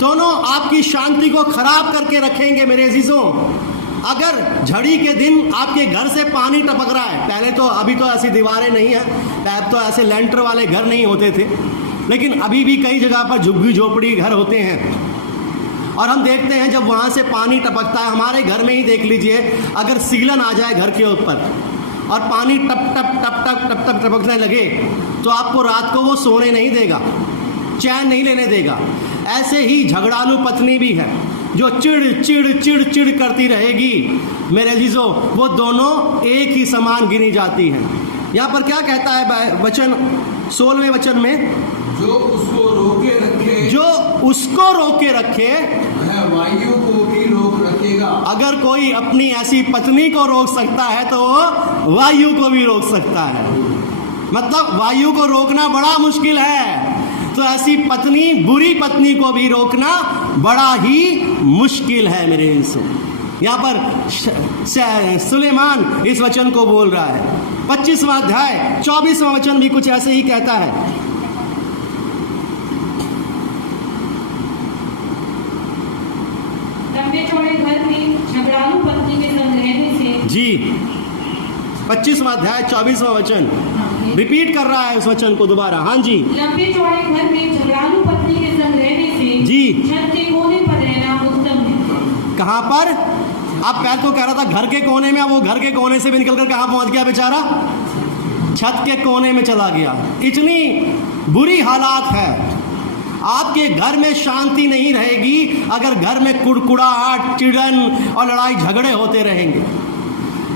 दोनों आपकी शांति को खराब करके रखेंगे मेरे अजीजों। अगर झड़ी के दिन आपके घर से पानी टपक रहा है, पहले तो, अभी तो ऐसी दीवारें नहीं है, अब तो ऐसे लेंटर वाले घर नहीं होते थे, लेकिन अभी भी कई जगह पर झुग्गी झोपड़ी घर होते हैं, और हम देखते हैं जब वहाँ से पानी टपकता है। हमारे घर में ही देख लीजिए, अगर सीलन आ जाए घर के ऊपर और पानी टप टप टप टप टप टप टपकने लगे तो आपको रात को वो सोने नहीं देगा, चैन नहीं लेने देगा। ऐसे ही झगड़ालू पत्नी भी है जो चिड़ चिड़ चिड़ चिड़ करती रहेगी मेरे अजीजों, वो दोनों एक ही समान गिनी जाती हैं। यहाँ पर क्या कहता है वचन 16वें वचन में? जो उसको रोके रखे वह वायु को भी रोक रखेगा। अगर कोई अपनी ऐसी पत्नी को रोक सकता है तो वायु को भी रोक सकता है। मतलब वायु को रोकना बड़ा मुश्किल है, तो ऐसी पत्नी, बुरी पत्नी को भी रोकना बड़ा ही मुश्किल है मेरे इंसो। यहाँ पर सुलेमान इस वचन को बोल रहा है। 25वां अध्याय 24वां वचन भी कुछ ऐसे ही कहता है। लंबे चौड़े घर में झगड़ालू पत्नी के संग रहने से, जी 25वां अध्याय 24वां वचन रिपीट कर रहा है उस वचन को दोबारा। हाँ जी, लंबे चौड़े घर में झगड़ालू पत्नी के संग रहने से जी छत के कोने पर रहना उत्तम है। कहाँ पर? आप पहले तो कह रहा था घर के कोने में, वो घर के कोने से भी निकलकर कहाँ पहुंच गया बेचारा? छत के कोने में चला गया। इतनी बुरी हालात है। आपके घर में शांति नहीं रहेगी अगर घर में कुड़कुड़ाहट, चिड़न और लड़ाई झगड़े होते रहेंगे।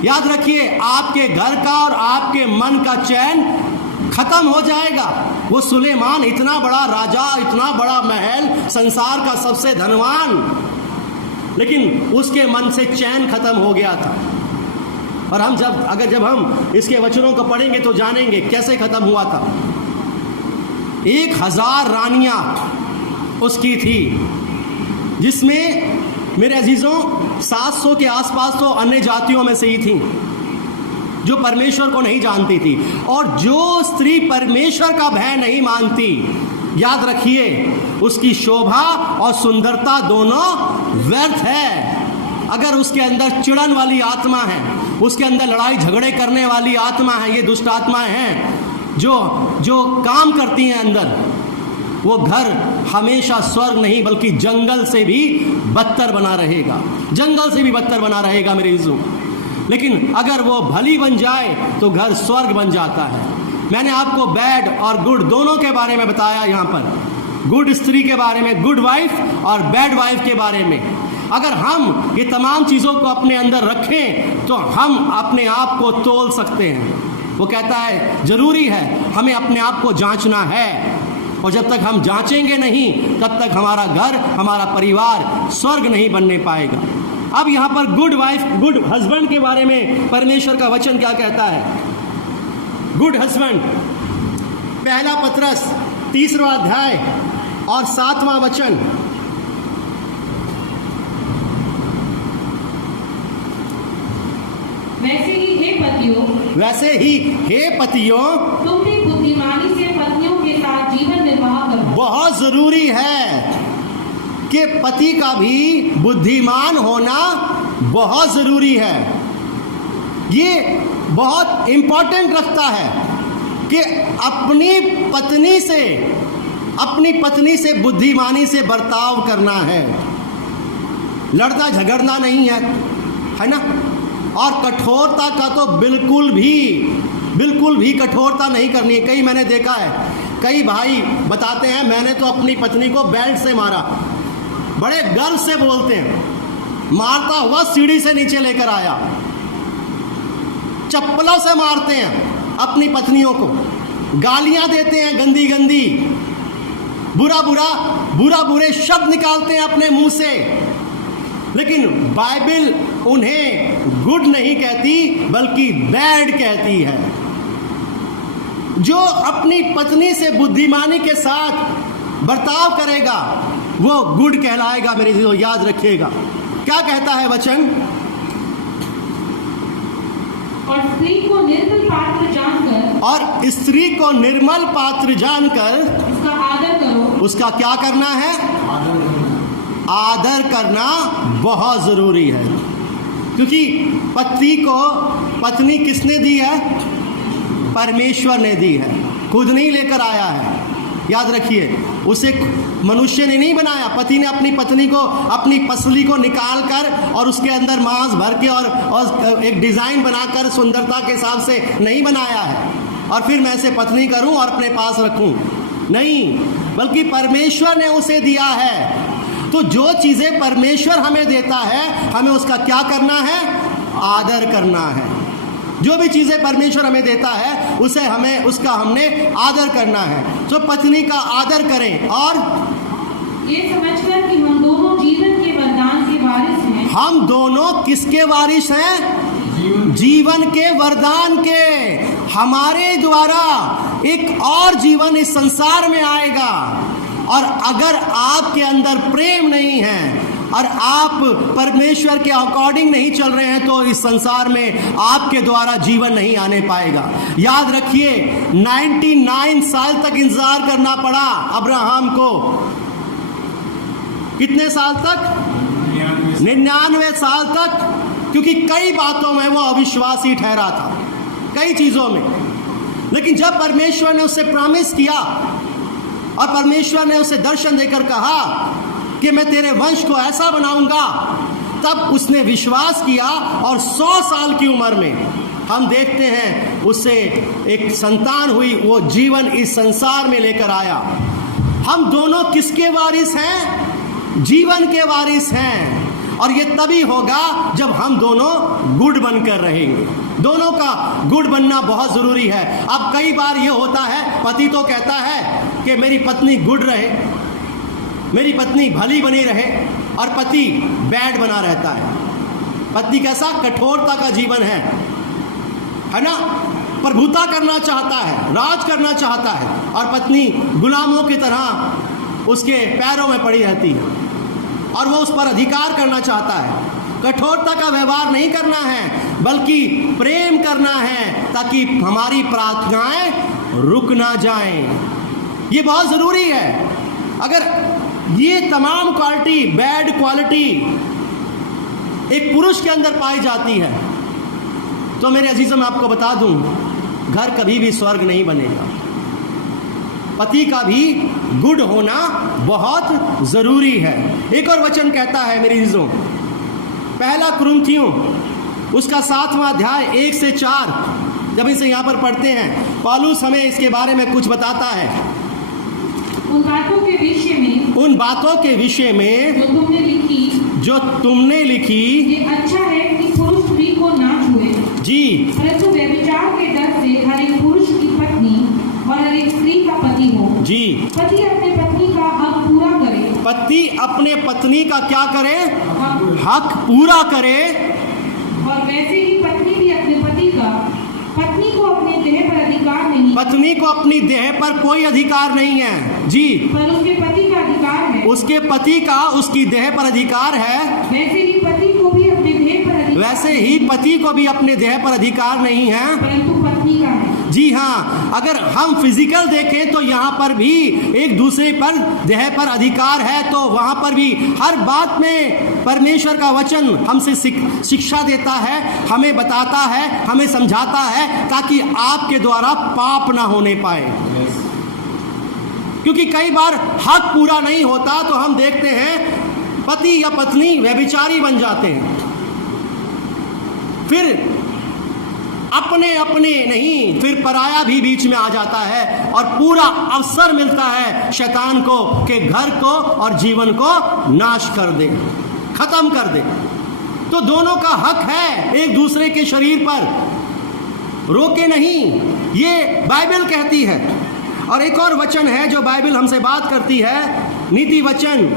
याद रखिए, आपके घर का और आपके मन का चैन खत्म हो जाएगा। वो सुलेमान इतना बड़ा राजा, इतना बड़ा महल, संसार का सबसे धनवान, लेकिन उसके मन से चैन खत्म हो गया था। और हम जब हम इसके वचनों को पढ़ेंगे तो जानेंगे कैसे खत्म हुआ था। 1000 रानियां उसकी थी, जिसमें मेरे अजीजों 700 के आसपास तो अन्य जातियों में से ही थी जो परमेश्वर को नहीं जानती थी। और जो स्त्री परमेश्वर का भय नहीं मानती, याद रखिए, उसकी शोभा और सुंदरता दोनों व्यर्थ है। अगर उसके अंदर चिड़न वाली आत्मा है, उसके अंदर लड़ाई झगड़े करने वाली आत्मा है, ये दुष्ट आत्माएं हैं जो काम करती हैं अंदर, वो घर हमेशा स्वर्ग नहीं बल्कि जंगल से भी बदतर बना रहेगा, जंगल से भी बदतर बना रहेगा मेरे इज़्ज़ो। लेकिन अगर वो भली बन जाए तो घर स्वर्ग बन जाता है। मैंने आपको बैड और गुड दोनों के बारे में बताया यहाँ पर, गुड स्त्री के बारे में, गुड वाइफ और बैड वाइफ के बारे में। अगर हम ये तमाम चीज़ों को अपने अंदर रखें तो हम अपने आप को तोल सकते हैं। वो कहता है जरूरी है हमें अपने आप को जांचना है, और जब तक हम जांचेंगे नहीं तब तक हमारा घर, हमारा परिवार स्वर्ग नहीं बनने पाएगा। अब यहाँ पर गुड वाइफ, गुड हस्बैंड के बारे में परमेश्वर का वचन क्या कहता है? गुड हस्बैंड, पहला पत्रस 3वां अध्याय और 7वां वचन। वैसे ही हे पतियों, तुम भी बुद्धिमानी से पत्नियों के साथ जीवन निर्वाह करो। बहुत जरूरी है कि पति का भी बुद्धिमान होना बहुत जरूरी है। ये बहुत इंपॉर्टेंट रखता है कि अपनी पत्नी से बुद्धिमानी से बर्ताव करना है, लड़ना झगड़ना नहीं है ना। और कठोरता का तो बिल्कुल भी कठोरता नहीं करनी है। कई मैंने देखा है, कई भाई बताते हैं मैंने तो अपनी पत्नी को बेल्ट से मारा, बड़े गर्व से बोलते हैं, मारता हुआ सीढ़ी से नीचे लेकर आया। चप्पलों से मारते हैं अपनी पत्नियों को, गालियां देते हैं गंदी गंदी, बुरे शब्द निकालते हैं अपने मुंह से। लेकिन बाइबल उन्हें गुड नहीं कहती बल्कि बैड कहती है। जो अपनी पत्नी से बुद्धिमानी के साथ बर्ताव करेगा वो गुड कहलाएगा। मेरे जो याद रखिएगा क्या कहता है वचन। और स्त्री को निर्मल पात्र जानकर, और स्त्री को निर्मल पात्र जानकर उसका आदर करो। उसका क्या करना है? आदर करना बहुत जरूरी है, क्योंकि पत्नी किसने दी है? परमेश्वर ने दी है, खुद नहीं लेकर आया है। याद रखिए, उसे मनुष्य ने नहीं बनाया। पति ने अपनी पत्नी को अपनी पसली को निकाल कर और उसके अंदर मांस भर के और एक डिजाइन बनाकर सुंदरता के हिसाब से नहीं बनाया है और फिर मैं इसे पत्नी करूं और अपने पास रखूं, नहीं, बल्कि परमेश्वर ने उसे दिया है। तो जो चीजें परमेश्वर हमें देता है हमें उसका क्या करना है? आदर करना है। जो भी चीजें परमेश्वर हमें देता है उसे हमने आदर करना है। तो पत्नी का आदर करें। और ये समझकर कि हम दोनों जीवन के वरदान के वारिस हैं। हम दोनों किसके वारिस हैं? जीवन के वरदान के। हमारे द्वारा एक और जीवन इस संसार में आएगा, और अगर आपके अंदर प्रेम नहीं है और आप परमेश्वर के अकॉर्डिंग नहीं चल रहे हैं तो इस संसार में आपके द्वारा जीवन नहीं आने पाएगा। याद रखिए, 99 साल तक इंतजार करना पड़ा अब्राहम को। कितने साल तक? 99 साल तक, क्योंकि कई बातों में वो अविश्वासी ठहरा था, कई चीजों में। लेकिन जब परमेश्वर ने उसे प्रॉमिस किया और परमेश्वर ने उसे दर्शन देकर कहा कि मैं तेरे वंश को ऐसा बनाऊंगा, तब उसने विश्वास किया और 100 साल की उम्र में हम देखते हैं उससे एक संतान हुई, वो जीवन इस संसार में लेकर आया। हम दोनों किसके वारिस हैं? जीवन के वारिस हैं। और ये तभी होगा जब हम दोनों गुड बनकर रहेंगे। दोनों का गुड बनना बहुत जरूरी है। अब कई बार ये होता है, पति तो कहता है कि मेरी पत्नी गुड रहे, मेरी पत्नी भली बनी रहे, और पति बैड बना रहता है। पत्नी कैसा? कठोरता का जीवन है ना, प्रभुता करना चाहता है, राज करना चाहता है, और पत्नी गुलामों की तरह उसके पैरों में पड़ी रहती है और वो उस पर अधिकार करना चाहता है। कठोरता का व्यवहार नहीं करना है बल्कि प्रेम करना है, ताकि हमारी प्रार्थनाएं रुक ना जाएं। ये बहुत जरूरी है। अगर ये तमाम क्वालिटी, बैड क्वालिटी एक पुरुष के अंदर पाई जाती है तो मेरे अजीजों, मैं आपको बता दूं, घर कभी भी स्वर्ग नहीं बनेगा। पति का भी गुड होना बहुत जरूरी है। एक और वचन कहता है मेरे अजीजों, पहला कुरिन्थियों उसका 7वां अध्याय 1 से 4, जब इसे यहाँ पर पढ़ते हैं, पौलुस हमें इसके बारे में कुछ बताता है। उन बातों के विषय में जो तुमने लिखी, ये अच्छा है कि पुरुष स्त्री को ना छुए जी, परंतु व्यभिचार के डर से हर एक पुरुष की पत्नी और हर एक स्त्री का पति हो जी। पति अपने पत्नी का हक पूरा करे। पति अपने पत्नी का क्या करे? हक पूरा करे। और वैसे ही पत्नी भी अपने पत्नी को अपने देह पर अधिकार नहीं, पत्नी को अपनी देह पर कोई अधिकार नहीं है जी, पर उसके पति का अधिकार है। उसके पति का उसकी देह पर अधिकार है। वैसे ही पति को भी अपने देह पर अधिकार, वैसे ही पति को भी अपने देह पर अधिकार नहीं है, परंतु पत्नी का है। जी हाँ, अगर हम फिजिकल देखें तो यहाँ पर भी एक दूसरे पर देह पर अधिकार है, तो वहाँ पर भी हर बात में परमेश्वर का वचन हमसे शिक्षा देता है, हमें बताता है, हमें समझाता है, ताकि आपके द्वारा पाप ना होने पाए। क्योंकि कई बार हक पूरा नहीं होता तो हम देखते हैं पति या पत्नी व्यभिचारी बन जाते हैं, फिर अपने नहीं, फिर पराया भी बीच में आ जाता है और पूरा अवसर मिलता है शैतान को कि घर को और जीवन को नाश कर दे, खत्म कर दे। तो दोनों का हक है एक दूसरे के शरीर पर, रोके नहीं, ये बाइबल कहती है। और एक और वचन है जो बाइबल हमसे बात करती है, नीति वचन,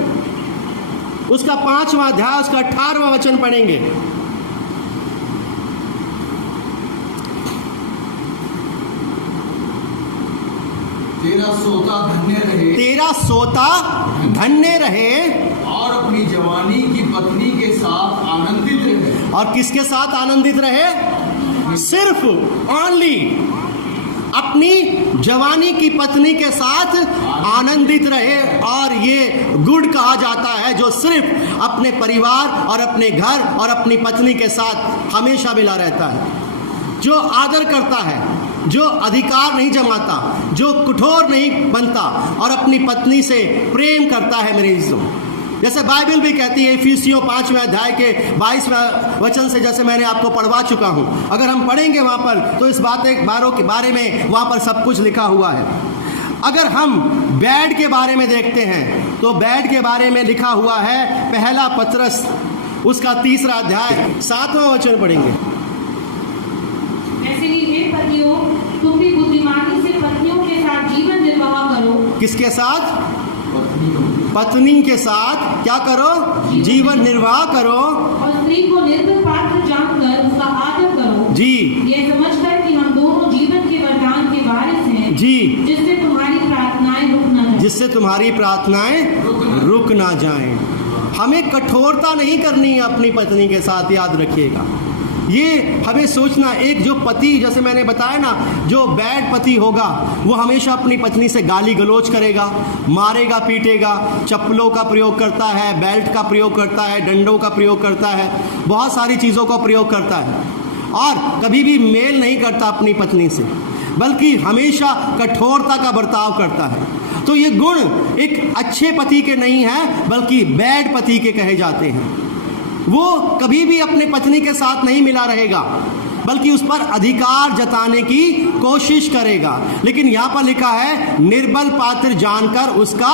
उसका 5वां अध्याय, उसका 18वां वचन पढ़ेंगे। तेरा सोता धन्य रहे, तेरा सोता धन्य रहे, और अपनी जवानी की पत्नी के साथ आनंदित रहे। और किसके साथ आनंदित रहे? सिर्फ ओनली अपनी जवानी की पत्नी के साथ आनंदित रहे। और ये गुड कहा जाता है जो सिर्फ अपने परिवार और अपने घर और अपनी पत्नी के साथ हमेशा मिला रहता है, जो आदर करता है, जो अधिकार नहीं जमाता, जो कठोर नहीं बनता और अपनी पत्नी से प्रेम करता है। मेरे इज्जों, जैसे बाइबल भी कहती है, इफिसियों 5वें अध्याय के 22वें वचन से, जैसे मैंने आपको पढ़वा चुका हूं, अगर हम पढ़ेंगे वहां पर तो इस बारों के बारे में वहां पर सब कुछ लिखा हुआ है। अगर हम बेड के बारे में देखते हैं तो बेड के बारे में लिखा हुआ है, पहला पतरस उसका 3रा अध्याय 7वां वचन पढ़ेंगे। ऐसे ही हे पतियों, तुम भी बुद्धिमानी से पत्नियों के साथ जीवन निर्वाह करो। किसके साथ? पत्नी के साथ क्या करो? जीवन निर्वाह करो। और स्त्री को निर्बल पात्र जानकर उसका आदर करो, जी, ये समझकर कि हम दोनों जीवन के वरदान के वारिस हैं, जी, जिससे तुम्हारी प्रार्थनाएं रुक न जाएं। जिससे तुम्हारी प्रार्थनाएं रुक ना जाएं। हमें कठोरता नहीं करनी है अपनी पत्नी के साथ, याद रखिएगा। ये हमें सोचना, एक जो पति, जैसे मैंने बताया ना, जो बैड पति होगा वो हमेशा अपनी पत्नी से गाली गलौज करेगा, मारेगा, पीटेगा, चप्पलों का प्रयोग करता है, बेल्ट का प्रयोग करता है, डंडों का प्रयोग करता है, बहुत सारी चीज़ों का प्रयोग करता है, और कभी भी मेल नहीं करता अपनी पत्नी से, बल्कि हमेशा कठोरता का बर्ताव करता है। तो ये गुण एक अच्छे पति के नहीं है, बल्कि बैड पति के कहे जाते हैं। वो कभी भी अपने पत्नी के साथ नहीं मिला रहेगा, बल्कि उस पर अधिकार जताने की कोशिश करेगा। लेकिन यहाँ पर लिखा है, निर्बल पात्र जानकर उसका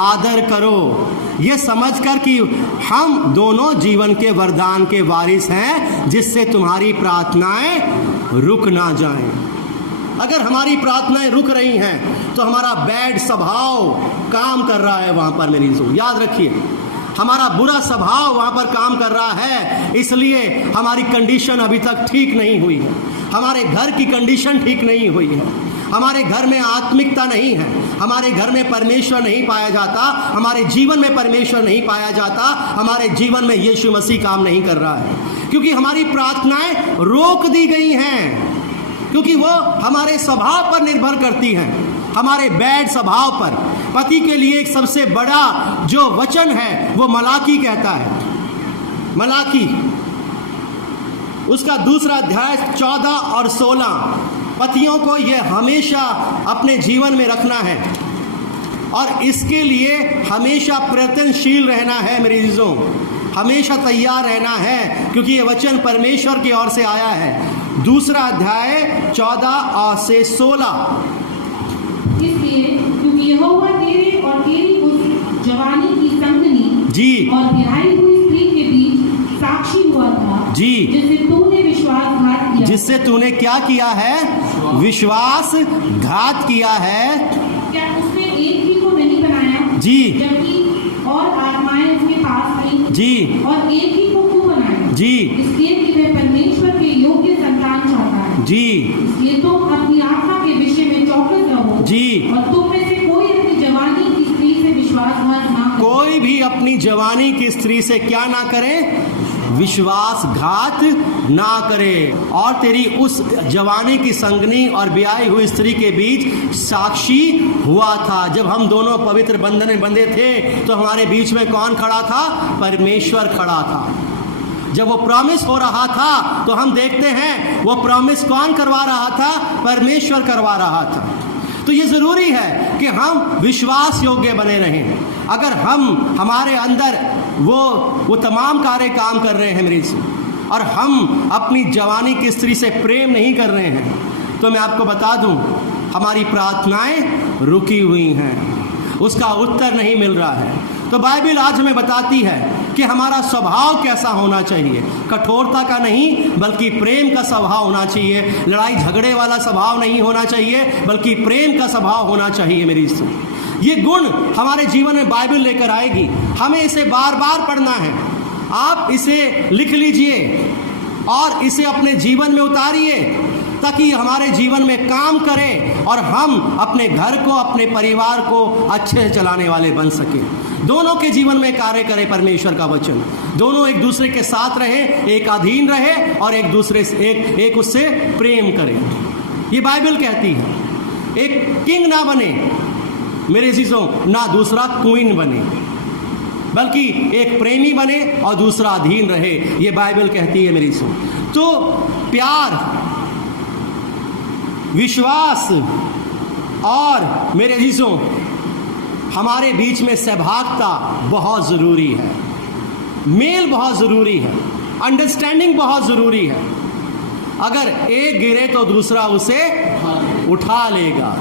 आदर करो, ये समझकर कि हम दोनों जीवन के वरदान के वारिस हैं, जिससे तुम्हारी प्रार्थनाएं रुक ना जाएं। अगर हमारी प्रार्थनाएं रुक रही हैं तो हमारा बैड स्वभाव काम कर रहा है वहाँ पर। मेरी याद रखिए, हमारा बुरा स्वभाव वहाँ पर काम कर रहा है, इसलिए हमारी कंडीशन अभी तक ठीक नहीं हुई है, हमारे घर की कंडीशन ठीक नहीं हुई है, हमारे घर में आत्मिकता नहीं है, हमारे घर में परमेश्वर नहीं पाया जाता, हमारे जीवन में परमेश्वर नहीं पाया जाता, हमारे जीवन में यीशु मसीह काम नहीं कर रहा है, क्योंकि हमारी प्रार्थनाएं रोक दी गई हैं, क्योंकि वो हमारे स्वभाव पर निर्भर करती हैं, हमारे बैड स्वभाव पर। पति के लिए एक सबसे बड़ा जो वचन है वो मलाकी कहता है, मलाकी उसका 2रा अध्याय 14 और 16। पतियों को ये हमेशा अपने जीवन में रखना है और इसके लिए हमेशा प्रयत्नशील रहना है। मेरे अजीजों, हमेशा तैयार रहना है, क्योंकि ये वचन परमेश्वर की ओर से आया है। 2रा अध्याय 14 और से 16। इसलिए क्योंकि यहोवा तेरे और तेरी उस जवानी की संगनी जी और ब्याही हुई स्त्री के बीच साक्षी हुआ था, जी, जिससे तूने विश्वासघात किया, जिससे तूने क्या किया है? विश्वासघात किया है। क्या उसने एक ही को नहीं बनाया? जी, जबकि और आत्माएं उसके पास थीं, जी, और एक ही को क्यों बनाया? जी, इसलिए कि वह परमेश्वर के योग्य संतान चाहता है। जी, इसलिए तुम अपनी आत्मा के विषय में चौकस रहो, जी, और तुम में से कोई अपनी जवानी की स्त्री से विश्वासघात ना करे। कोई भी अपनी जवानी की स्त्री से क्या ना करे? विश्वासघात ना करे। और तेरी उस जवानी की संगनी और ब्याही हुई स्त्री के बीच साक्षी हुआ था। जब हम दोनों पवित्र बंधन में बंधे थे तो हमारे बीच में कौन खड़ा था? परमेश्वर खड़ा था। जब वो प्रॉमिस हो रहा था तो हम देखते हैं वो प्रॉमिस कौन करवा रहा था? परमेश्वर करवा रहा था। तो ये जरूरी है कि हम विश्वास योग्य बने रहें। अगर हमारे अंदर वो तमाम कार्य काम कर रहे हैं मेरी, और हम अपनी जवानी की स्त्री से प्रेम नहीं कर रहे हैं, तो मैं आपको बता दूं, हमारी प्रार्थनाएं रुकी हुई हैं, उसका उत्तर नहीं मिल रहा है। तो बाइबल आज हमें बताती है कि हमारा स्वभाव कैसा होना चाहिए। कठोरता का नहीं बल्कि प्रेम का स्वभाव होना चाहिए। लड़ाई झगड़े वाला स्वभाव नहीं होना चाहिए बल्कि प्रेम का स्वभाव होना चाहिए। मेरी ये गुण हमारे जीवन में बाइबल लेकर आएगी। हमें इसे बार बार पढ़ना है। आप इसे लिख लीजिए और इसे अपने जीवन में उतारिए ताकि हमारे जीवन में काम करे और हम अपने घर को, अपने परिवार को अच्छे से चलाने वाले बन सके। दोनों के जीवन में कार्य करे परमेश्वर का वचन। दोनों एक दूसरे के साथ रहे, एक अधीन रहे और एक दूसरे से एक उससे प्रेम करे। ये बाइबल कहती है। एक किंग ना बने मेरे अजीजों, ना दूसरा क्वीन बने, बल्कि एक प्रेमी बने और दूसरा अधीन रहे। ये बाइबल कहती है मेरी सुन। तो प्यार, विश्वास और मेरे अजीजों हमारे बीच में सहभागिता बहुत ज़रूरी है। मेल बहुत ज़रूरी है। अंडरस्टैंडिंग बहुत ज़रूरी है। अगर एक गिरे तो दूसरा उसे उठा लेगा।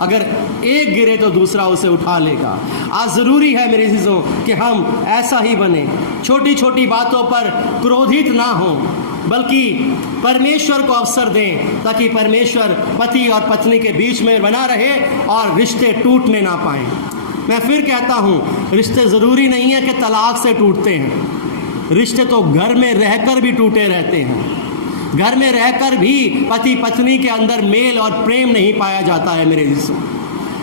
अगर एक गिरे तो दूसरा उसे उठा लेगा। आज ज़रूरी है मेरे अजीजों कि हम ऐसा ही बने। छोटी छोटी बातों पर क्रोधित ना हो बल्कि परमेश्वर को अवसर दें ताकि परमेश्वर पति और पत्नी के बीच में बना रहे और रिश्ते टूटने ना पाएं। मैं फिर कहता हूँ, रिश्ते ज़रूरी नहीं है कि तलाक से टूटते हैं। रिश्ते तो घर में रहकर भी टूटे रहते हैं। घर में रहकर भी पति पत्नी के अंदर मेल और प्रेम नहीं पाया जाता है मेरे जिसमें।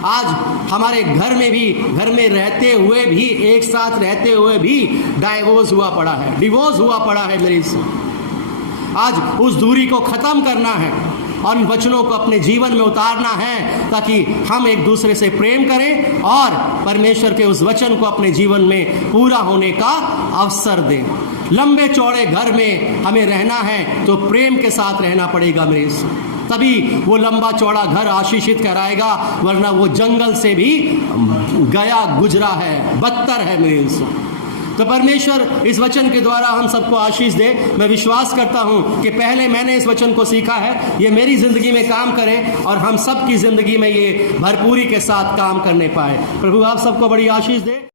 आज हमारे घर में भी, घर में रहते हुए भी, एक साथ रहते हुए भी डिवोर्स हुआ पड़ा है मेरे जिसमें। आज उस दूरी को ख़त्म करना है और इन वचनों को अपने जीवन में उतारना है ताकि हम एक दूसरे से प्रेम करें और परमेश्वर के उस वचन को अपने जीवन में पूरा होने का अवसर दें। लंबे चौड़े घर में हमें रहना है तो प्रेम के साथ रहना पड़ेगा मेरे, तभी वो लंबा चौड़ा घर आशीषित कराएगा, वरना वो जंगल से भी गया गुजरा है, बदतर है मेरे। तो परमेश्वर इस वचन के द्वारा हम सबको आशीष दे। मैं विश्वास करता हूँ कि पहले मैंने इस वचन को सीखा है, ये मेरी ज़िंदगी में काम करे और हम सब की ज़िंदगी में ये भरपूरी के साथ काम करने पाए। प्रभु आप सबको बड़ी आशीष दे।